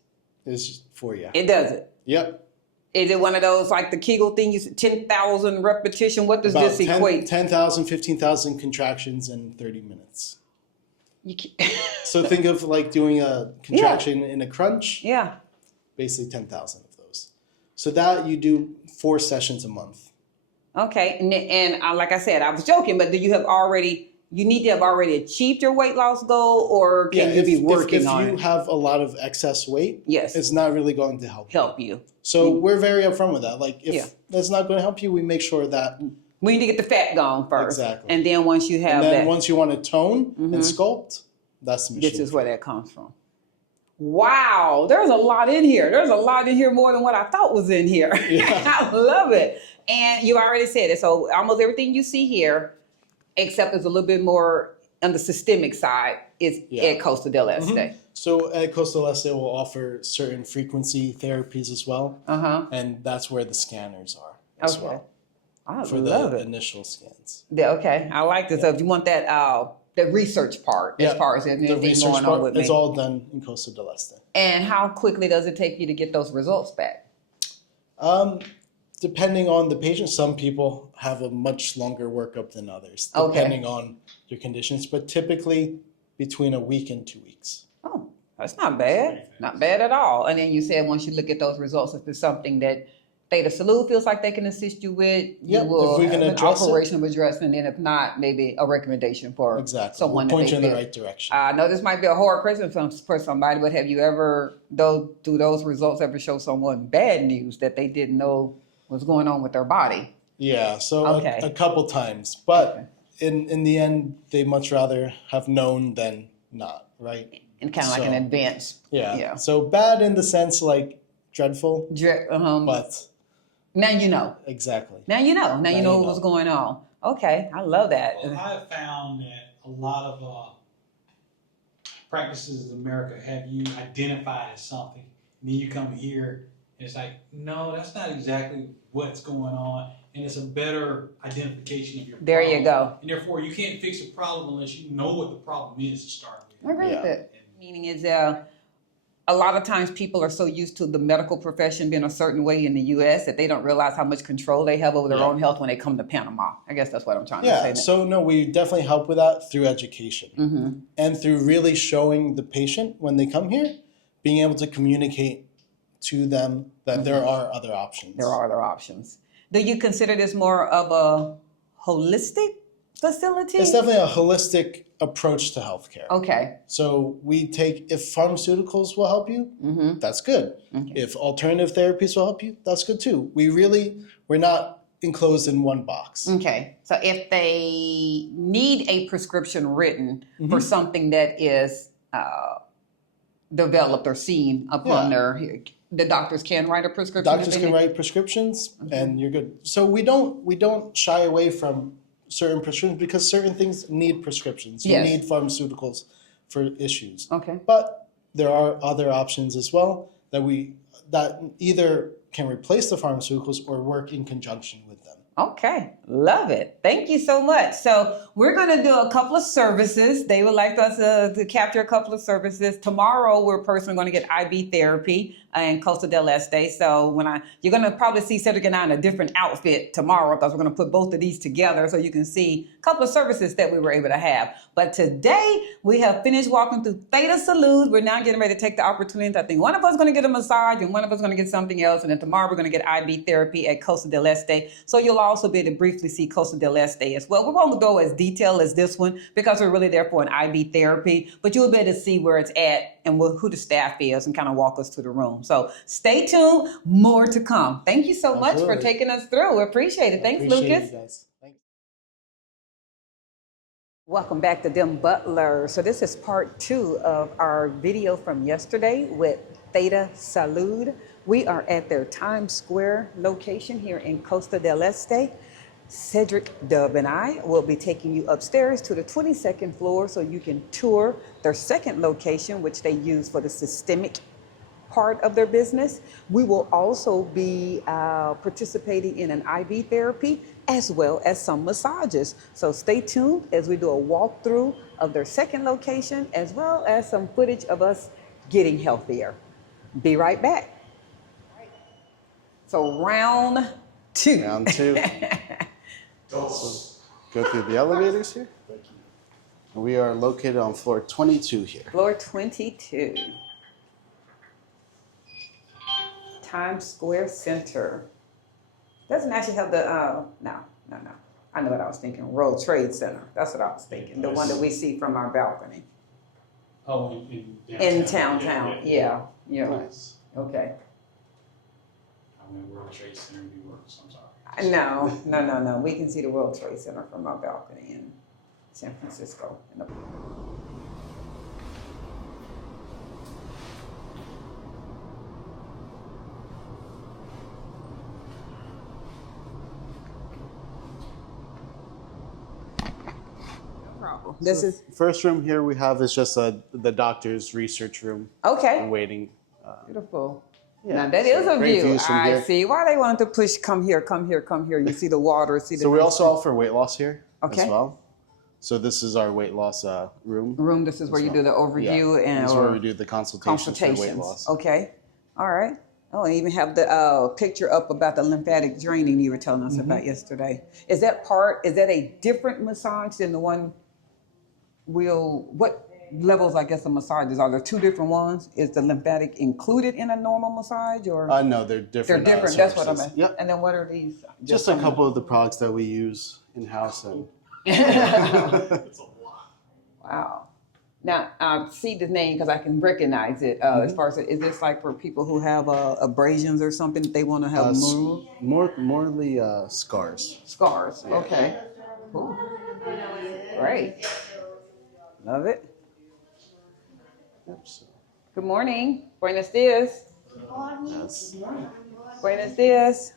is for you. It does it. Yep. Is it one of those like the Kegel thing, you said 10,000 repetition? What does this equate? 10,000, 15,000 contractions in 30 minutes. You can't. So think of like doing a contraction in a crunch. Yeah. Basically 10,000 of those. So that you do 4 sessions a month. Okay. And like I said, I was joking, but you need to have already achieved your weight loss goal, or can you be working on it? If you have a lot of excess weight, it's not really going to help you. So we're very upfront with that. Like if that's not going to help you, we make sure that we need to get the fat gone first. Exactly. And then once you have that, once you want to tone and sculpt, that's the machine. This is where that comes from. Wow, there's a lot in here. There's a lot in here, more than what I thought was in here. I love it. And you already said it. So almost everything you see here, except it's a little bit more on the systemic side, is at Costa del Este. So at Costa del Este, we'll offer certain frequency therapies as well. And that's where the scanners are as well. I for love the it. initial scans. Yeah, okay, I like this. So if you want that, the research part, as Yeah, far as there's the anything research going on part with me. is all done in Costa del Este. And how quickly does it take you to get those results back? Depending on the patient, some people have a much longer workup than others, Okay. depending on your conditions, but typically between a week and 2 weeks. Oh, that's not bad. Not bad at all. And then you said once you look at those results, if there's something that Theta Salud feels like they can assist you with, you Yep, if will we have can an address it. operational addressment, and if not, maybe a recommendation for Exactly. someone We'll point that you they in the feel. right direction. I know this might be a hard question for somebody, but have you ever, do those results ever show someone bad news that they didn't know was going on with their body? Yeah, so Okay. a couple times, but Okay. in the end, they much rather have known than not, right? And kind of like So, an advance. Yeah. Yeah. So bad in the sense like dreadful, but Now you know. exactly. Now you know. Now you know you what's know. going on. Okay, I love that. Well, I have found that a lot of practices in America have you identified as something, and then you come here, and it's like, no, that's not exactly what's going on, and it's a better identification of your There problem. you go. And therefore, you can't fix a problem unless you know what the problem is to start with. I agree Yeah. with it. Meaning is a lot of times people are so used to the medical profession being a certain way in the U.S. that they don't realize how much control they have over their Yeah. own health when they come to Panama. I guess that's what I'm trying to say. Yeah, so no, we definitely help with that through education Mm-hmm. and through really showing the patient when they come here, being able to communicate to them that there are other options. There are other options. Do you consider this more of a holistic facility? It's definitely a holistic approach to healthcare. Okay. So we take, if pharmaceuticals will help you, Mm-hmm. that's good. Okay. If alternative therapies will help you, that's good too. We're not enclosed in one box. Okay. So if they need a prescription written Mm-hmm. for something that is developed or seen upon the doctors can write a prescription. Doctors can write prescriptions and you're good. So we don't shy away from certain prescriptions because certain things need prescriptions. You Yes. need pharmaceuticals for issues. Okay. But there are other options as well that either can replace the pharmaceuticals or work in conjunction with them. Okay, love it. Thank you so much. So we're going to do a couple of services. They would like us to capture a couple of services. Tomorrow, we're personally going to get IB therapy in Costa del Este. So you're going to probably see Cedric and I in a different outfit tomorrow because we're going to put both of these together so you can see a couple of services that we were able to have. But today, we have finished walking through Theta Salud. We're now getting ready to take the opportunity. I think one of us is going to get a massage and one of us is going to get something else. And then tomorrow, we're going to get IB therapy at Costa del Este. So you'll also be able to briefly see Costa del Este as well. We won't go as detailed as this one because we're really there for an IB therapy, but you'll be able to see where it's at and who the staff is and kind of walk us to the room. So stay tuned, more to come. Thank you so much for Absolutely. taking us through. We appreciate it. Thanks, Appreciate Lucas. you guys. Thanks. Welcome back to Dem Butler. So this is part 2 of our video from yesterday with Theta Salud. We are at their Times Square location here in Costa del Este. Cedric, Dub, and I will be taking you upstairs to the 22nd floor so you can tour their second location, which they use for the systemic part of their business. We will also be participating in an IV therapy as well as some massages. So stay tuned as we do a walkthrough of their second location as well as some footage of us getting healthier. Be right back. So round 2. Round 2. So go through the elevators here. We are located on floor 22 here. Floor 22. Times Square Center. Doesn't actually have the, no. I know what I was thinking. World Trade Center. That's what I was thinking. The one that we see from our balcony. Oh, In town. Yeah. Nice. Okay. I'm in World Trade Center, New York, so I'm sorry. No. We can see the World Trade Center from our balcony in San Francisco. This is First room here we have is just the doctor's research room. okay. Waiting. Beautiful. Now that is a great view. views from I here. see why they wanted to push. Come here, come here, come here. You see the water. See the. So we nice also thing. offer weight loss here Okay. as well. So this is our weight loss room. Room. This is where you do the overview and this is where we do the consultations for weight consultations. loss. Okay. All right. Oh, I even have the picture up about the lymphatic draining you were telling us about yesterday. Is that a different massage than the one what levels, I guess, of massages? Are there two different ones? Is the lymphatic included in a normal massage or? No, they're different. They're different. That's what I services. meant. Yep. And then what are these? Just a couple of the products that we use in-house. And Wow. Now, I see the name because I can recognize it. As far as, is this like for people who have abrasions or something that they want to have moved? more the scars. Scars. Okay. Cool. Great. Love it. Yep, so, Good morning. Buenos dias. yes. Buenos dias.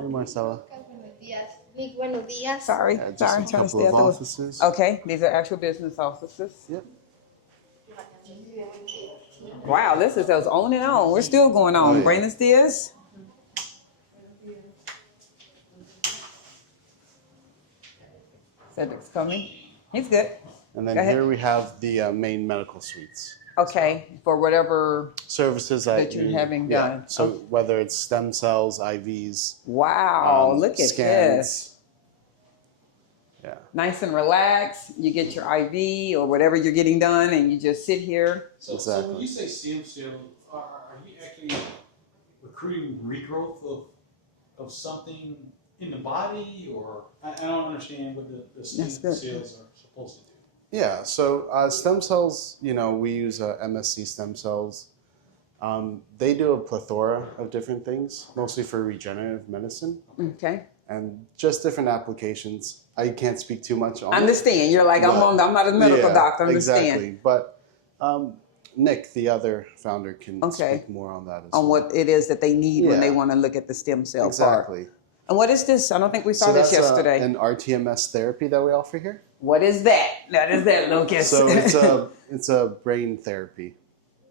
Hey, Marcella. Buenos días. Nick, buenos días. Sorry. Just Sorry. a I'm trying to couple stay of at the. offices. Okay. These are actual business offices. Yep. Wow. This is us on and on. We're still going on. Oh, yeah. Buenos dias. Cedric's coming. He's good. And then Go ahead. here we have the main medical suites. Okay. For whatever. Services That you're having done. So Okay. whether it's stem cells, IVs, Wow. Look at scans. this. Yeah. Nice and relaxed. You get your IV or whatever you're getting done, and you just sit here. So Exactly. when you say stem cell, are you actually recruiting regrowth of something in the body, or I don't understand what the stem That's good. cells are supposed to do. Yeah, so stem cells, we use MSC stem cells. They do a plethora of different things, mostly for regenerative medicine Okay. and just different applications. I can't speak too much on it. Understand. You're like, I'm not a medical Yeah, doctor. Understand. Exactly. But Nick, the other founder, can Okay. speak more on that as On well. what it is that they need when Yeah. they want to look at the stem cell part. Exactly. And what is this? I don't think we saw So this that's yesterday. an RTMS therapy that we offer here. What is that? That is that, Lucas. So it's a brain therapy.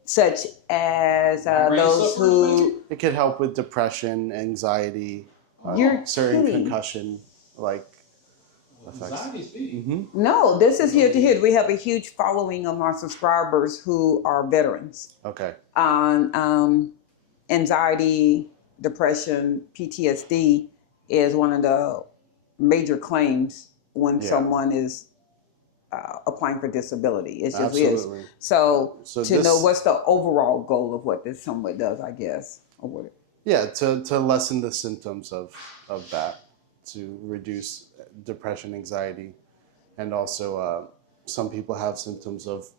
Such as Brain those who. It could help with depression, anxiety, You're certain kidding. concussion effects. Anxiety's big. Mm-hmm. No, this is here to here. We have a huge following of our subscribers who are veterans. Okay. On anxiety, depression, PTSD is one of the major claims when Yeah. someone is applying for disability. It just is. Absolutely. So to this- know what's the overall goal of what this somewhat does, I guess, or what. Yeah, to lessen the symptoms of that, to reduce depression, anxiety, and also some people have symptoms of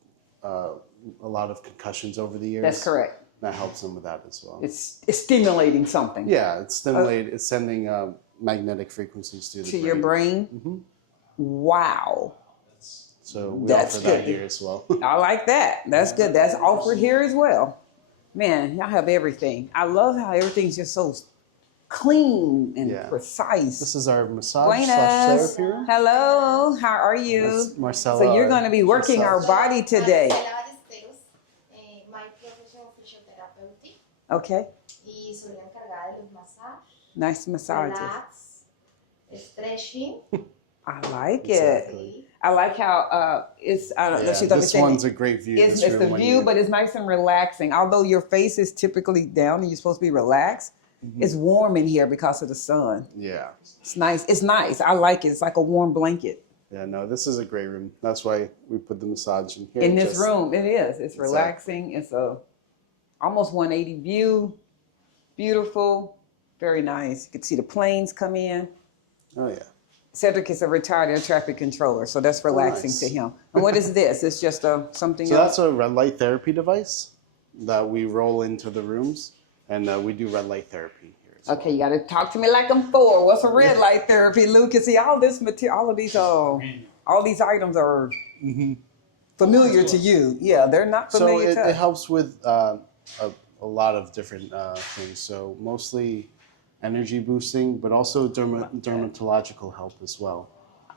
a lot of concussions over the years. That's correct. That helps them with that as well. It's stimulating something. Yeah, it's stimulated. It's sending magnetic frequencies to the To your brain. Mhm. Wow. So we That's offer that good. here as well. I like that. That's good. That's offered here as well. Man, y'all have everything. I love how everything's just so clean and Yeah. precise. This is our massage Buenas. therapy room. Hello. How are you? That's Marcella. So you're going to be working our massage. body today. My profesión fisioterapeutic Okay. y soy la encargada de los masajes, Nice massages. relax, stretching. I like it. Exactly. I like how it's. I don't know Yeah, if she's this understanding. one's a great view. It's this the room when view, you- but it's nice and relaxing. Although your face is typically down and you're supposed to be relaxed, it's warm in here because of the sun. Yeah. It's nice. It's nice. I like it. It's like a warm blanket. Yeah, no, this is a great room. That's why we put the massage in here. In this just- room, it is. It's relaxing. It's a almost 180 view. Beautiful. Very nice. You can see the planes come in. Oh, yeah. Cedric is a retired air traffic controller, so that's relaxing nice. to him. And what is this? It's just something So else? that's a red light therapy device that we roll into the rooms, and we do red light therapy here as well. Okay, you got to talk to me like I'm 4. What's a red light therapy, Lucas? See, all this material, all of these, all these items are familiar to you. Yeah, they're not So familiar it to us. helps with a lot of different things. So mostly energy boosting, but also dermatological help as well.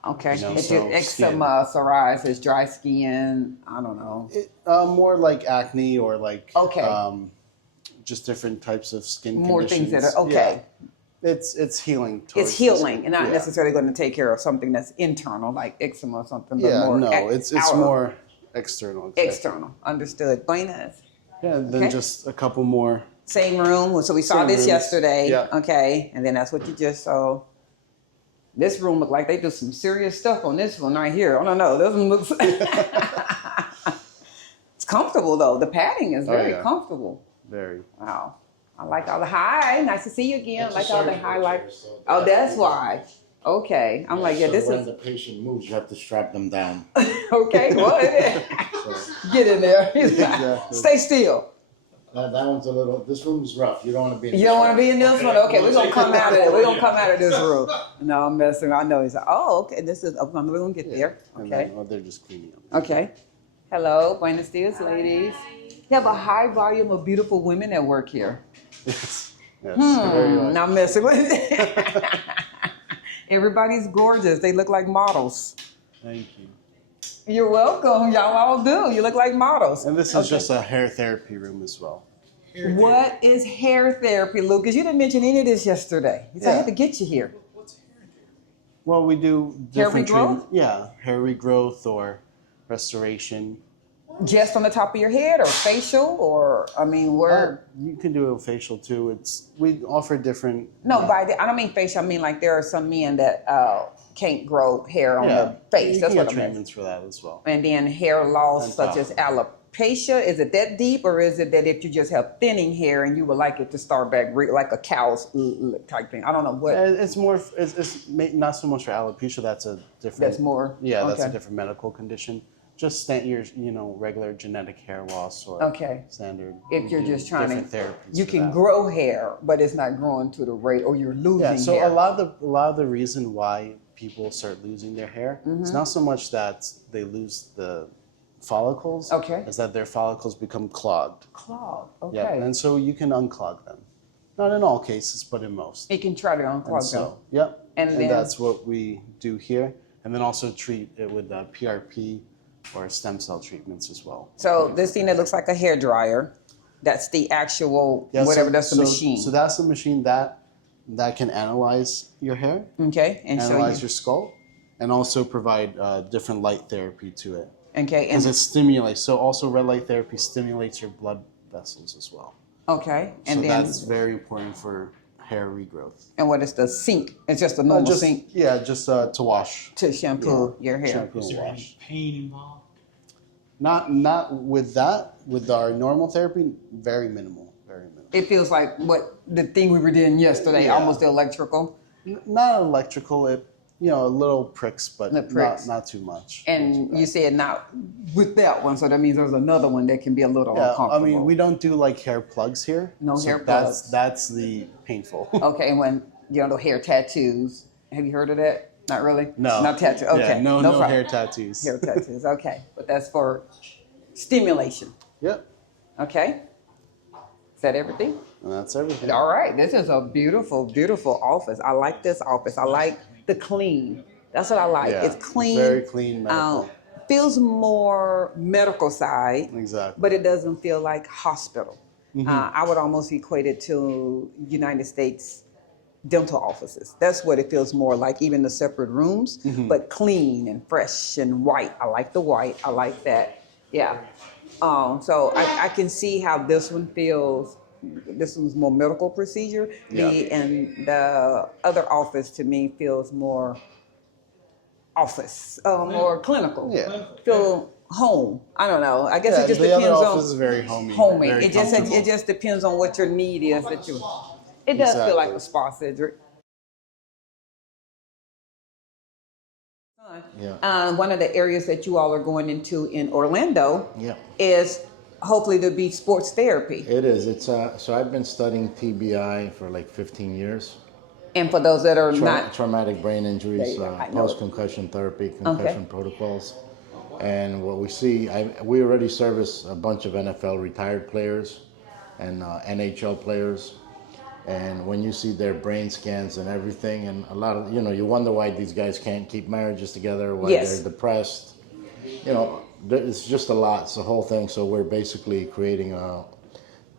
Okay, you know, it's so eczema, psoriasis, dry skin. I don't know. More like acne or like Okay. just different types of skin More conditions. things that are okay. Yeah. It's healing. Towards It's healing and not yeah. necessarily going to take care of something that's internal, like eczema or something, but Yeah, more no, it's outer, more external. Exactly. external. Understood. Buenas. Yeah, then Okay. just a couple more. Same room. So we saw Same this rooms. yesterday. Yeah. Okay. And then that's what you just saw. This room looked like they do some serious stuff on this one right here. I don't know. This one looks. It's comfortable though. The padding is very yeah. comfortable. Very. Wow. I like all the hi. Nice to see you again. I like all the highlights. Oh, that's why. Okay. I'm like, yeah, so this when is the patient moves, you have to strap them down. okay. Well, So get in there. Exactly. Stay still. that one's a little. This room is rough. You don't want to be. In You don't want to be in this one? Okay, we're going to come out of it. We're going to come out of this room. No, I'm messing. I know. He's like, oh, okay. This is, we're going to get there. And Okay. then, they're just cleaning up. Okay. Hello. Buenos dias, ladies. You have a high volume of beautiful women that work here. Yes. Yes. Very much. Now I'm messing with it. Everybody's gorgeous. They look like models. Thank you. You're welcome. Y'all all do. You look like models. And this is just a hair therapy room as well. What is hair therapy, Lucas? You didn't mention any of this yesterday. You said I Yeah. had to get you here. Well, we do Hair different regrowth? treatment- Yeah, hair regrowth or restoration. Just on the top of your head or facial or, I mean, where? You can do a facial too. We offer different. No, I don't mean facial. I mean like there are some men that can't grow hair on Yeah, the face. you That's can what get I mean. treatments for that as well. And then hair loss On such top. as alopecia. Is it that deep or is it that if you just have thinning hair and you would like it to start back like a cow's type thing? I don't know what. It's more. It's not so much for alopecia. That's a different. That's more. Yeah, that's okay. a different medical condition. Just your regular genetic hair loss or Okay. standard. If you're we do just trying to, different therapies you for can that. grow hair, but it's not growing to the rate, or you're losing Yeah, so hair. a lot of the reason why people start losing their hair Mm-hmm. it's not so much that they lose the follicles. Okay. Is that their follicles become clogged. Clog. Okay. Yeah, and so you can unclog them. Not in all cases, but in most. You can try to unclog And them. so, yep. And And then- that's what we do here. And then also treat it with PRP or stem cell treatments as well. So this thing that looks like a hair dryer, that's the actual Yeah, whatever. That's the machine. So that's the machine that can analyze your hair, okay, and show analyze you. your skull, and also provide different light therapy to it. Okay, Because and it stimulates. So also red light therapy stimulates your blood vessels as well. okay, and So then that's very important for hair regrowth. and what is the sink? It's just a normal sink Just to wash. to shampoo your hair. Shampoo Is and there wash. any pain involved? Not with that. With our normal therapy, very minimal. Very minimal. It feels like what the thing we were doing yesterday, Yeah. almost electrical. Not electrical. A little pricks, but The pricks. not too much. And you said not with that one, so that means there's another one that can be a little Yeah, I uncomfortable. mean, we don't do like hair plugs here. No so hair plugs. That's the painful. Okay, and when the hair tattoos, have you heard of that? Not really. No. Not tattoo. Okay. Yeah, no problem. hair tattoos. Hair tattoos. Okay, but that's for stimulation. Yep. Okay. Is that everything? And that's everything. All right. This is a beautiful, beautiful office. I like this office. I like the clean. That's what I like. Yeah, It's clean. very clean, medical. Feels more medical side, Exactly. but it doesn't feel like hospital. Mm-hmm. I would almost equate it to United States dental offices. That's what it feels more like, even the separate rooms, Mm-hmm. but clean and fresh and white. I like the white. I like that. Yeah. So I can see how this one feels. This one's more medical procedure. Yeah. And the other office to me feels more office, more clinical. Yeah. Feel home. I don't know. I guess Yeah, it just the depends other on office is very homey. homey. very It just comfortable. depends on what your need is that you. It does feel like Exactly. a spa, Cedric. Yeah. One of the areas that you all are going into in Orlando Yeah. is hopefully to be sports therapy. It is. It's so I've been studying TBI for like 15 years. And for those that are not, Traumatic brain injuries, Yeah, I know. post-concussion therapy, concussion protocols. And what we see, we already service a bunch of NFL retired players and NHL players. And when you see their brain scans and everything, and a lot of, you wonder why these guys can't keep marriages together, why Yes. they're depressed. It's just a lot. It's the whole thing. So we're basically creating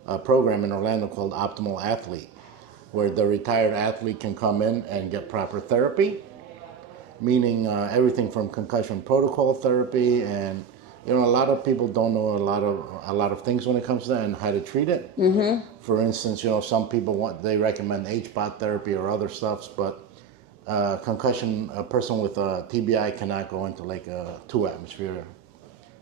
a program in Orlando called Optimal Athlete, where the retired athlete can come in and get proper therapy, meaning everything from concussion protocol therapy, and a lot of people don't know a lot of things when it comes to that and how to treat it. For instance, some people they recommend HBOT therapy or other stuffs, but concussion, a person with a TBI cannot go into like a 2-atmosphere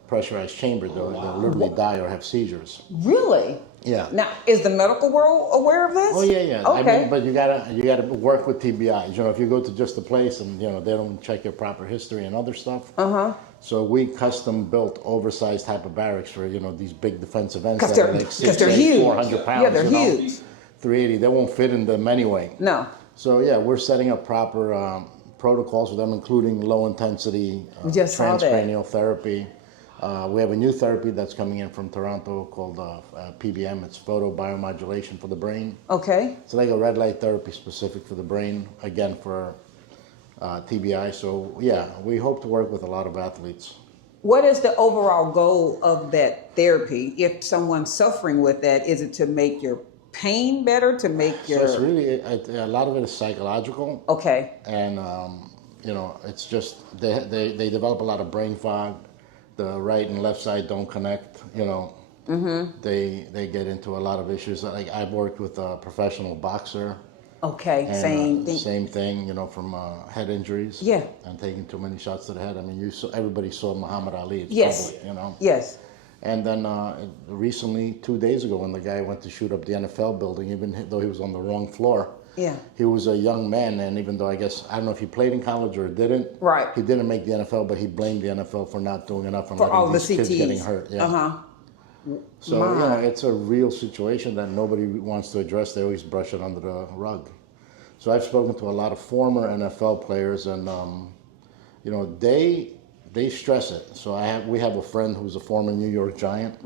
pressurized chamber. They'll literally die or have seizures. Really? Yeah. Now, is the medical world aware of this? Oh yeah. Okay. I mean, but you gotta work with TBIs. If you go to just a place and they don't check your proper history and other stuff. So we custom built oversized hyperbarics for these big defense events. Because that are like they're huge. 400 pounds. Yeah, they're huge. 380. They won't fit in them anyway. No. So yeah, we're setting up proper protocols for them, including low intensity transcranial therapy. We have a new therapy that's coming in from Toronto called PBM. It's photobiomodulation for the brain. Okay. It's like a red light therapy specific for the brain, again for TBI. So yeah, we hope to work with a lot of athletes. What is the overall goal of that therapy? If someone's suffering with that, is it to make your pain better, to make your... So it's really, a lot of it is psychological. Okay. And, it's just, they develop a lot of brain fog. The right and left side don't connect, They get into a lot of issues. Like I've worked with a professional boxer. Okay, And, same thing. Same thing, from head injuries. Yeah. And taking too many shots to the head. I mean, everybody saw Muhammad Ali. It's Yes. public, Yes. And then recently, 2 days ago, when the guy went to shoot up the NFL building, even though he was on the wrong floor, Yeah. he was a young man, and even though I don't know if he played in college or didn't, Right. he didn't make the NFL, but he blamed the NFL for not doing enough and For all letting the these kids CTs. getting hurt. Yeah. So it's a real situation that nobody wants to address. They always brush it under the rug. So I've spoken to a lot of former NFL players, and they stress it. So we have a friend who's a former New York Giant.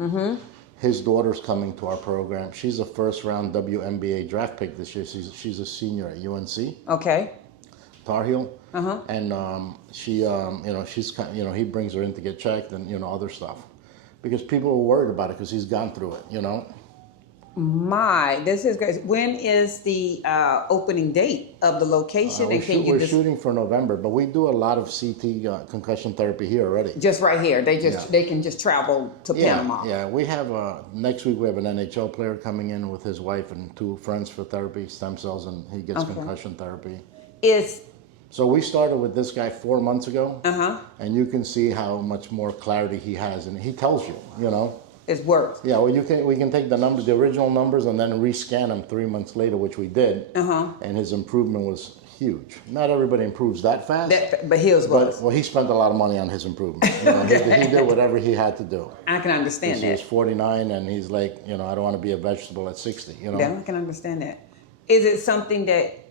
His daughter's coming to our program. She's a first-round WNBA draft pick this year. She's a senior at UNC. Okay. Tar Heel. And she, he brings her in to get checked and other stuff, because people are worried about it because he's gone through it. This is great. When is the opening date of the location? We're shooting for November, but we do a lot of CT concussion therapy here already. Just right here. They can just travel to Panama. Yeah, we have next week we have an NHL player coming in with his wife and 2 friends for therapy, stem cells, and he gets concussion therapy. So we started with this guy 4 months ago, and you can see how much more clarity he has, and he tells you, It's worked. Yeah, well, we can take the original numbers, and then rescan them 3 months later, which we did, and his improvement was huge. Not everybody improves that fast, but his was. Well, he spent a lot of money on his improvement. He did whatever he had to do. I can understand that. He was 49, and he's like, I don't want to be a vegetable at 60. Yeah, I can understand that. Is it something that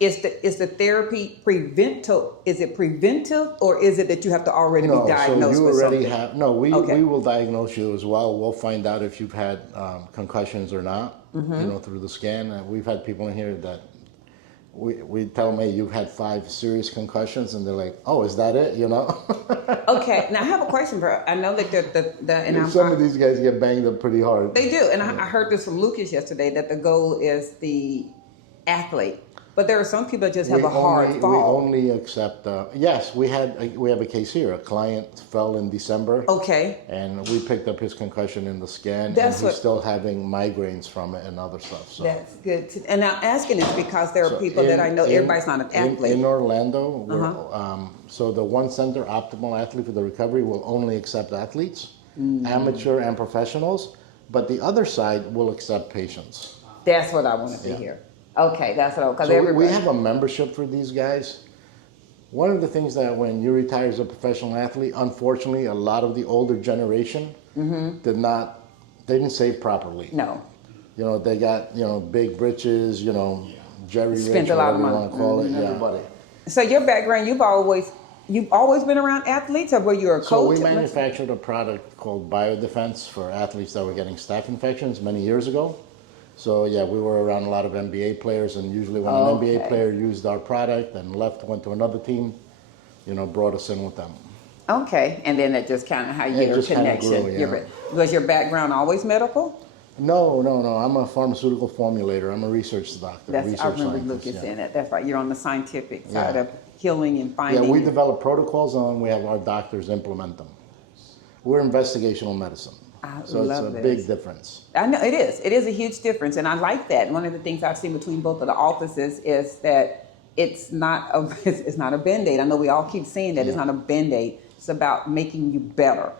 is the therapy preventive? Is it preventive, or is it that you have to already be diagnosed with something? We will diagnose you as well. We'll find out if you've had concussions or not, through the scan. We've had people in here that we tell them, hey, you've had 5 serious concussions, and they're like, oh, is that it? Okay, now I have a question, bro. I know that some of these guys get banged up pretty hard. They do, and I heard this from Lucas yesterday, that the goal is the athlete. But there are some people that just have a hard fall. We only accept, yes, we have a case here. A client fell in December. Okay. And we picked up his concussion in the scan, and he's still having migraines from it and other stuff. So. That's good. And I'm asking this because there are people that I know, everybody's not an athlete. In Orlando, so the one center, Optimal Athlete for the Recovery, will only accept athletes, amateur and professionals, but the other side will accept patients. That's what I wanted to hear. Okay, that's what because we have a membership for these guys. One of the things that when you retire as a professional athlete, unfortunately, a lot of the older generation didn't save properly. No. They got, big britches, Jerry Spent Rich, a lot of whatever money. you want to call it. Everybody. So your background, you've always been around athletes, or were you a coach? So we manufactured a product called Biodefense for athletes that were getting staph infections many years ago. So yeah, we were around a lot of NBA players, and usually when an NBA player used our product and went to another team, brought us in with them. Okay, and then that just kind of how your connection. Grew, yeah. Was your background always medical? No. I'm a pharmaceutical formulator. I'm a research doctor. I research remember scientist, Lucas saying that. That's right. You're on the scientific side Yeah. of healing and finding. Yeah, we develop protocols and we have our doctors implement them. We're investigational medicine. So love it's a this. big difference. I know it is. It is a huge difference, and I like that. One of the things I've seen between both of the offices is that it's not a it's not a Band-Aid. I know we all keep saying that it's not a Band-Aid. It's about making you better.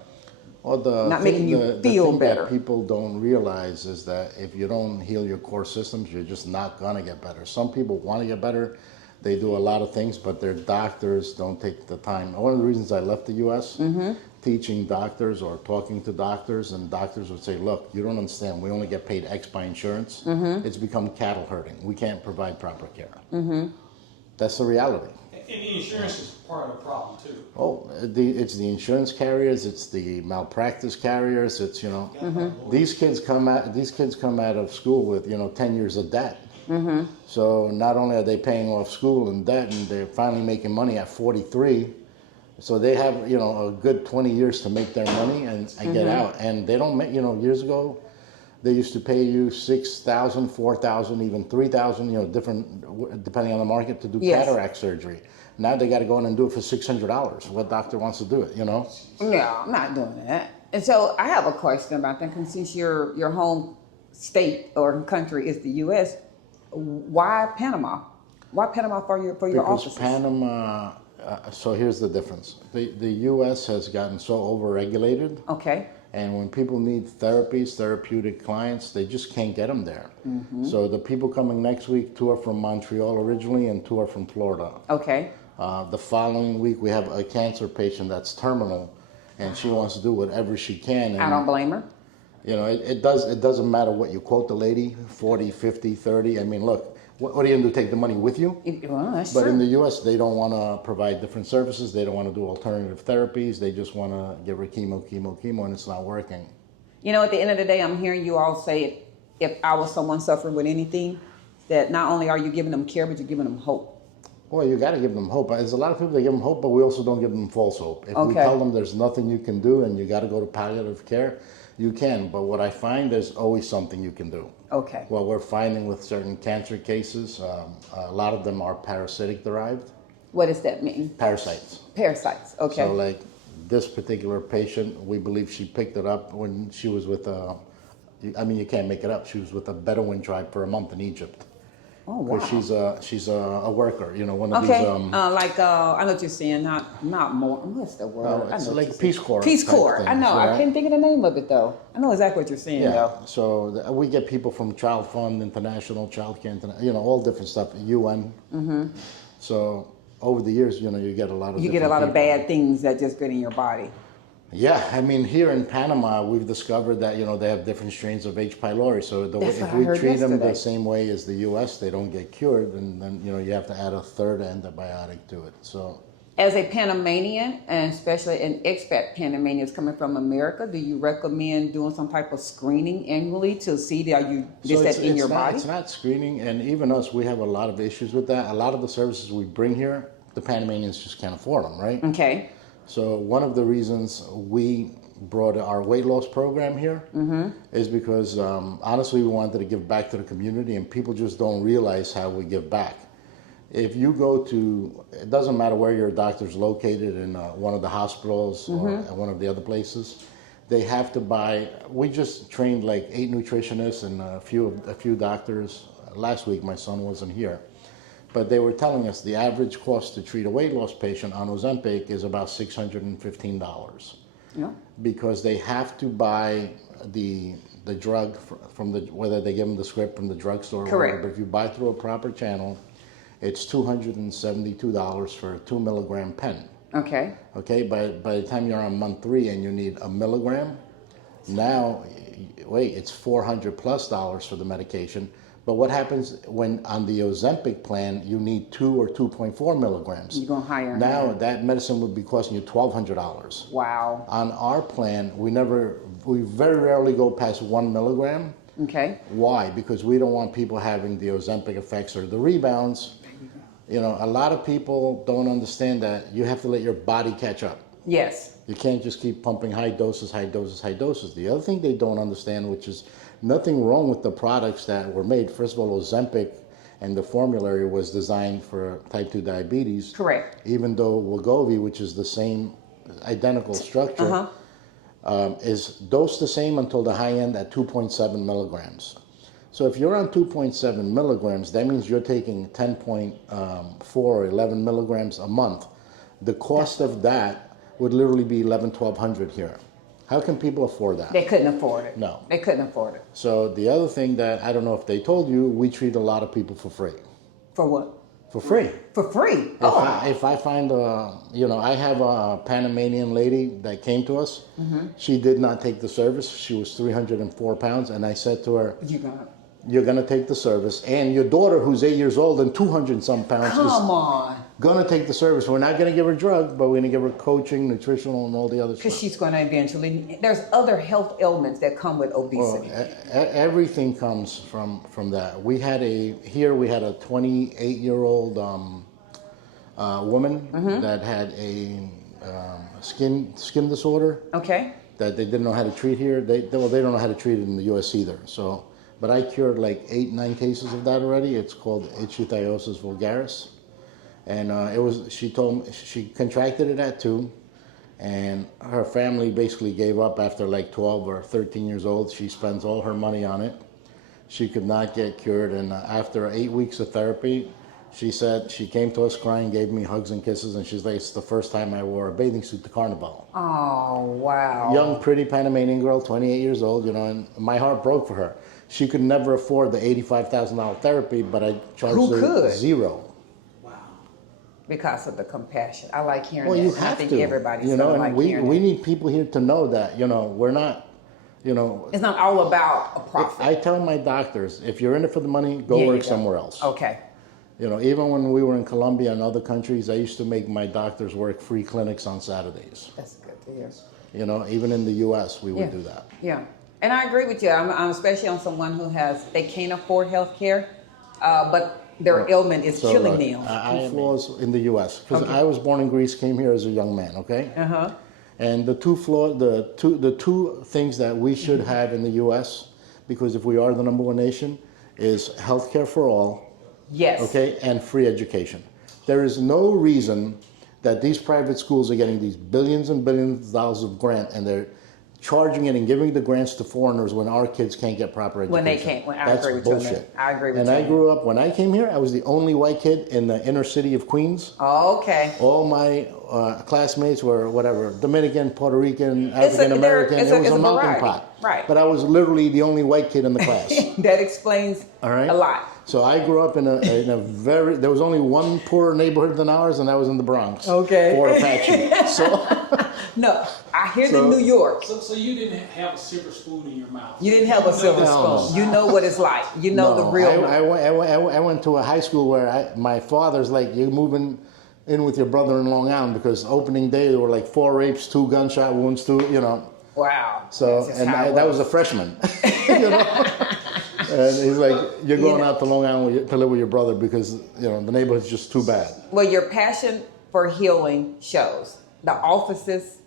Well, Not making you feel the thing better. that people don't realize is that if you don't heal your core systems, you're just not gonna get better. Some people want to get better. They do a lot of things, but their doctors don't take the time. One of the reasons I left the U.S. Teaching doctors or talking to doctors, and doctors would say, look, you don't understand, we only get paid X by insurance. It's become cattle herding. We can't provide proper care. That's the reality. And the insurance is part of the problem too. Oh, it's the insurance carriers, it's the malpractice carriers, it's, these kids come out of school with, 10 years of debt. So not only are they paying off school and debt, and they're finally making money at 43, so they have, a good 20 years to make their money and get out. And they don't make, years ago, they used to pay you $6,000, $4,000, even $3,000, different, depending on the market, to do cataract surgery. Now they got to go in and do it for $600. What doctor wants to do it, No, I'm not doing that. And so I have a question about that. Because since your home state or country is the U.S., why Panama? Why Panama for your offices? Because Panama. So here's the difference. The U.S. has gotten so overregulated. Okay. And when people need therapies, therapeutic clients, they just can't get them there. So the people coming next week, 2 are from Montreal originally and 2 are from Florida. Okay. The following week, we have a cancer patient that's terminal, and she wants to do whatever she can. And, I don't blame her. It doesn't matter what you quote the lady, 40, 50, 30. I mean, look, what are you going to do, take the money with you? Well, that's But true. in the U.S., they don't want to provide different services. They don't want to do alternative therapies. They just want to give her chemo, and it's not working. At the end of the day, I'm hearing you all say, if I was someone suffering with anything, that not only are you giving them care, but you're giving them hope. Well, you got to give them hope. There's a lot of people that give them hope, but we also don't give them false hope. If we Okay. tell them there's nothing you can do and you got to go to palliative care, you can. But what I find, there's always something you can do. Okay. What we're finding with certain cancer cases, a lot of them are parasitic derived. What does that mean? Parasites. Parasites. Okay. So like this particular patient, we believe she picked it up when she was with you can't make it up. She was with a Bedouin tribe for a month in Egypt. Oh, wow. Because she's a worker, one of Okay. these. I know what you're saying. Not more. What's the word? I It's know what like you're saying. Peace Corps. Peace type Corps. I things, know. I right? can't think of the name of it though. I know exactly what you're saying Yeah. though. So we get people from Child Fund, International Child Care, all different stuff. UN. So over the years, you get a lot of. You get a lot of bad things that just get in your body. Yeah, I mean, here in Panama, we've discovered that, they have different strains of H. pylori. So That's if what I we heard treat them yesterday. the same way as the U.S., they don't get cured. And then, you have to add a third antibiotic to it. So As a Panamanian, and especially an expat Panamanian coming from America, do you recommend doing some type of screening annually to see that in your body? It's not screening. And even us, we have a lot of issues with that. A lot of the services we bring here, the Panamanians just can't afford them, right? Okay. So one of the reasons we brought our weight loss program here is because honestly we wanted to give back to the community, and people just don't realize how we give back. If you go to, it doesn't matter where your doctor's located, in one of the hospitals or at one of the other places, they have to buy. We just trained like 8 nutritionists and a few doctors. Last week my son wasn't here. But they were telling us the average cost to treat a weight loss patient on Ozempic is about $615. Yeah. Because they have to buy the drug from whether they give them the script from the drugstore or Correct. whatever. But if you buy through a proper channel, it's $272 for a 2 milligram pen. Okay. Okay, by the time you're on month 3 and you need a milligram, now, it's $400+ for the medication. But what happens when on the Ozempic plan, you need 2 or 2.4 milligrams? You're going higher. Now that medicine would be costing you $1,200. Wow. On our plan, we very rarely go past 1 milligram. Okay. Why? Because we don't want people having the Ozempic effects or the rebounds. A lot of people don't understand that you have to let your body catch up. Yes. You can't just keep pumping high doses. The other thing they don't understand, which is nothing wrong with the products that were made. First of all, Ozempic and the formulary was designed for type 2 diabetes. Correct. Even though Wegovy, which is the same identical structure, is dosed the same until the high end at 2.7 milligrams. So if you're on 2.7 milligrams, that means you're taking 10.4 or 11 milligrams a month. The cost of that would literally be $1,100-1,200 here. How can people afford that? They couldn't afford it. No. They couldn't afford it. So the other thing that I don't know if they told you, we treat a lot of people for free. For what? For free. For free. If I find I have a Panamanian lady that came to us. She did not take the service. She was 304 pounds, and I said to her, you're gonna take the service, and your daughter, who's 8 years old and 200 some pounds, is gonna take the service. We're not gonna give her drug, but we're gonna give her coaching, nutritional, and all the other stuff. Because she's gonna eventually. There's other health ailments that come with obesity. Well, everything comes from that. We had a 28-year-old woman that had a skin disorder. Okay. That they didn't know how to treat here. They don't know how to treat it in the U.S. either. So. But I cured like 8-9 cases of that already. It's called ichthyosis vulgaris, and she told me she contracted it at 2, and her family basically gave up after like 12 or 13 years old. She spends all her money on it. She could not get cured, and after 8 weeks of therapy, she said she came to us crying, gave me hugs and kisses, and she's like, "It's the first time I wore a bathing suit to Carnival." Oh wow! Young, pretty Panamanian girl, 28 years old, and my heart broke for her. She could never afford the $85,000 therapy, but I charged her $0. Wow. Because of the compassion. I like hearing that. You have I think to. everybody's and like we need people here to know that, we're not, It's not all about a profit. I tell my doctors, if you're in it for the money, go work somewhere else. Okay. Even when we were in Colombia and other countries, I used to make my doctors work free clinics on Saturdays. That's good to hear. Even in the U.S., we would do that. Yeah. And I agree with you. I'm especially on someone who they can't afford health care, but their ailment is killing them. I have flaws in the U.S. because I was born in Greece, came here as a young man, okay? And the two things that we should have in the U.S., because if we are the #1 nation, is health care for all. Yes. Okay, and free education. There is no reason that these private schools are getting these billions and billions of dollars of grant, and they're charging it and giving the grants to foreigners when our kids can't get proper education. When they can't. I That's agree with bullshit. you. I agree with you. And I grew up, when I came here, I was the only white kid in the inner city of Queens. Oh, okay. All my classmates were whatever, Dominican, Puerto Rican, African American. It was a melting pot. Right. But I was literally the only white kid in the class. That explains a lot. So I grew up in a very, there was only one poorer neighborhood than ours, and that was in the Bronx. Okay. Fort Apache. No, I hear in New York. So you didn't have a silver spoon in your mouth. You didn't have a silver spoon. You know what it's like. You know the real. I went to a high school where my father's like, "You moving in with your brother in Long Island," because opening day there were like 4 rapes, 2 gunshot wounds, 2. Wow. So that was a freshman. And he's like, "You're going out to Long Island to live with your brother because the neighborhood's just too bad." Well, your passion for healing shows. The offices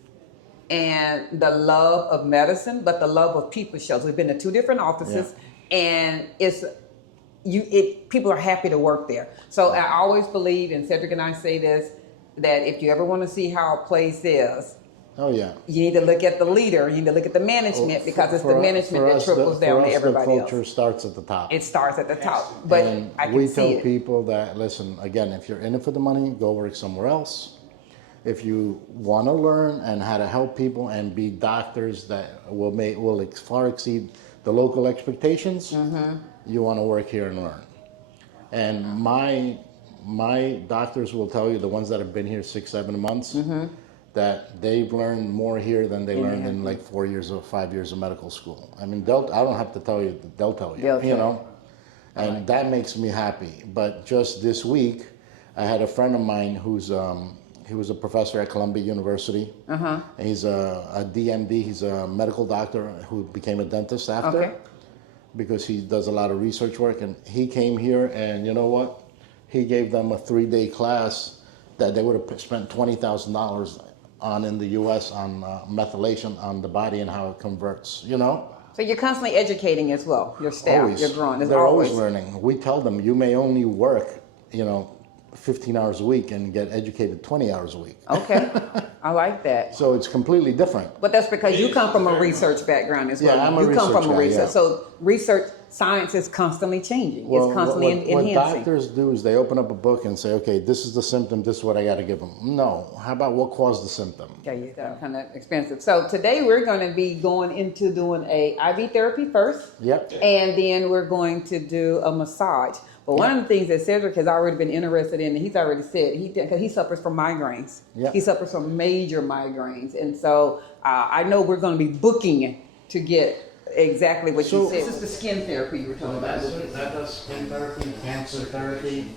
and the love of medicine, but the love of people shows. We've been to 2 different offices, and people are happy to work there. So I always believe, and Cedric and I say this, that if you ever want to see how a place is, you need to look at the leader. You need to look at the management, because it's the management that trickles down to everybody else. The culture starts at the top. It starts at the top. But I can we see tell it. people that, listen, again, if you're in it for the money, go work somewhere else. If you want to learn and how to help people and be doctors that will far exceed the local expectations, you want to work here and learn. And my doctors will tell you, the ones that have been here 6-7 months, that they've learned more here than they learned in like 4 years or 5 years of medical school. I mean, I don't have to tell you, they'll tell you, and that makes me happy. But just this week, I had a friend of mine he was a professor at Columbia University. And he's a DMD, he's a medical doctor who became a dentist after, because he does a lot of research work. And he came here, and you know what? He gave them a 3-day class that they would have spent $20,000 on in the U.S. on methylation on the body and how it converts, So you're constantly educating as well, your staff, Always. you're growing. There's They're always. always learning. We tell them you may only work, 15 hours a week and get educated 20 hours a week. Okay, I like that. So it's completely different. But that's because you come from a research background as well. Yeah, I'm a you come research from a guy, research. yeah. So research science is constantly changing. It's constantly what enhancing. doctors do is they open up a book and say, okay, this is the symptom, this is what I got to give them. No, how about what caused the symptom? There you go. Kind of expensive. So today we're going to be going into doing a IV therapy first. Yep. And then we're going to do a massage. But one of the things that Cedric has already been interested in, and he's already said, because he suffers from migraines. Yep. He suffers from major migraines. And so I know we're going to be booking to get exactly what you said. This is the skin therapy you were talking about. That does skin therapy, cancer therapy,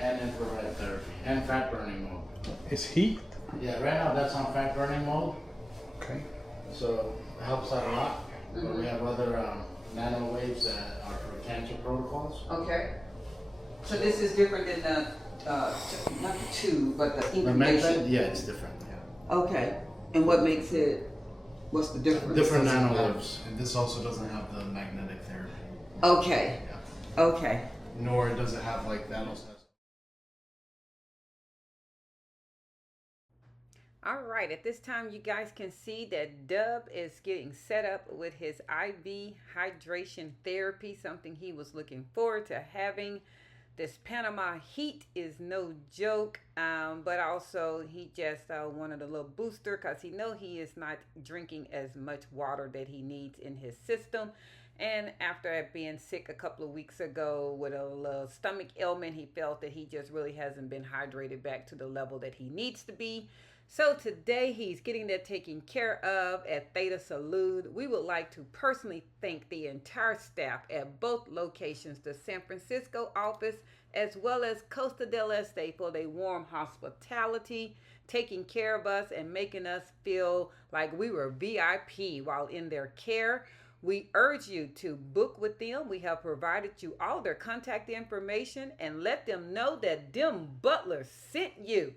and infrared therapy, and fat burning mode. It's heat. Yeah, right now that's on fat burning mode, Okay. so it helps out a lot. But we have other nano waves that are for cancer protocols. Okay. So this is different than the, not the tube, but the The incubation. method, yeah, it's different. Yeah. Okay. And what makes it, what's the difference? Different nano waves. And this also doesn't have the magnetic therapy. Okay. Yeah. Okay. Nor does it have like nanosensors. All right, at this time you guys can see that Dub is getting set up with his IV hydration therapy, something he was looking forward to having. This Panama heat is no joke, but also he just wanted a little booster because he know he is not drinking as much water that he needs in his system. And after being sick a couple of weeks ago with a little stomach ailment, he felt that he just really hasn't been hydrated back to the level that he needs to be. So today he's getting that taken care of at Theta Salud. We would like to personally thank the entire staff at both locations, the San Francisco office as well as Costa del Este, for their warm hospitality, taking care of us and making us feel like we were VIP while in their care. We urge you to book with them. We have provided you all their contact information and let them know that them butlers sent you.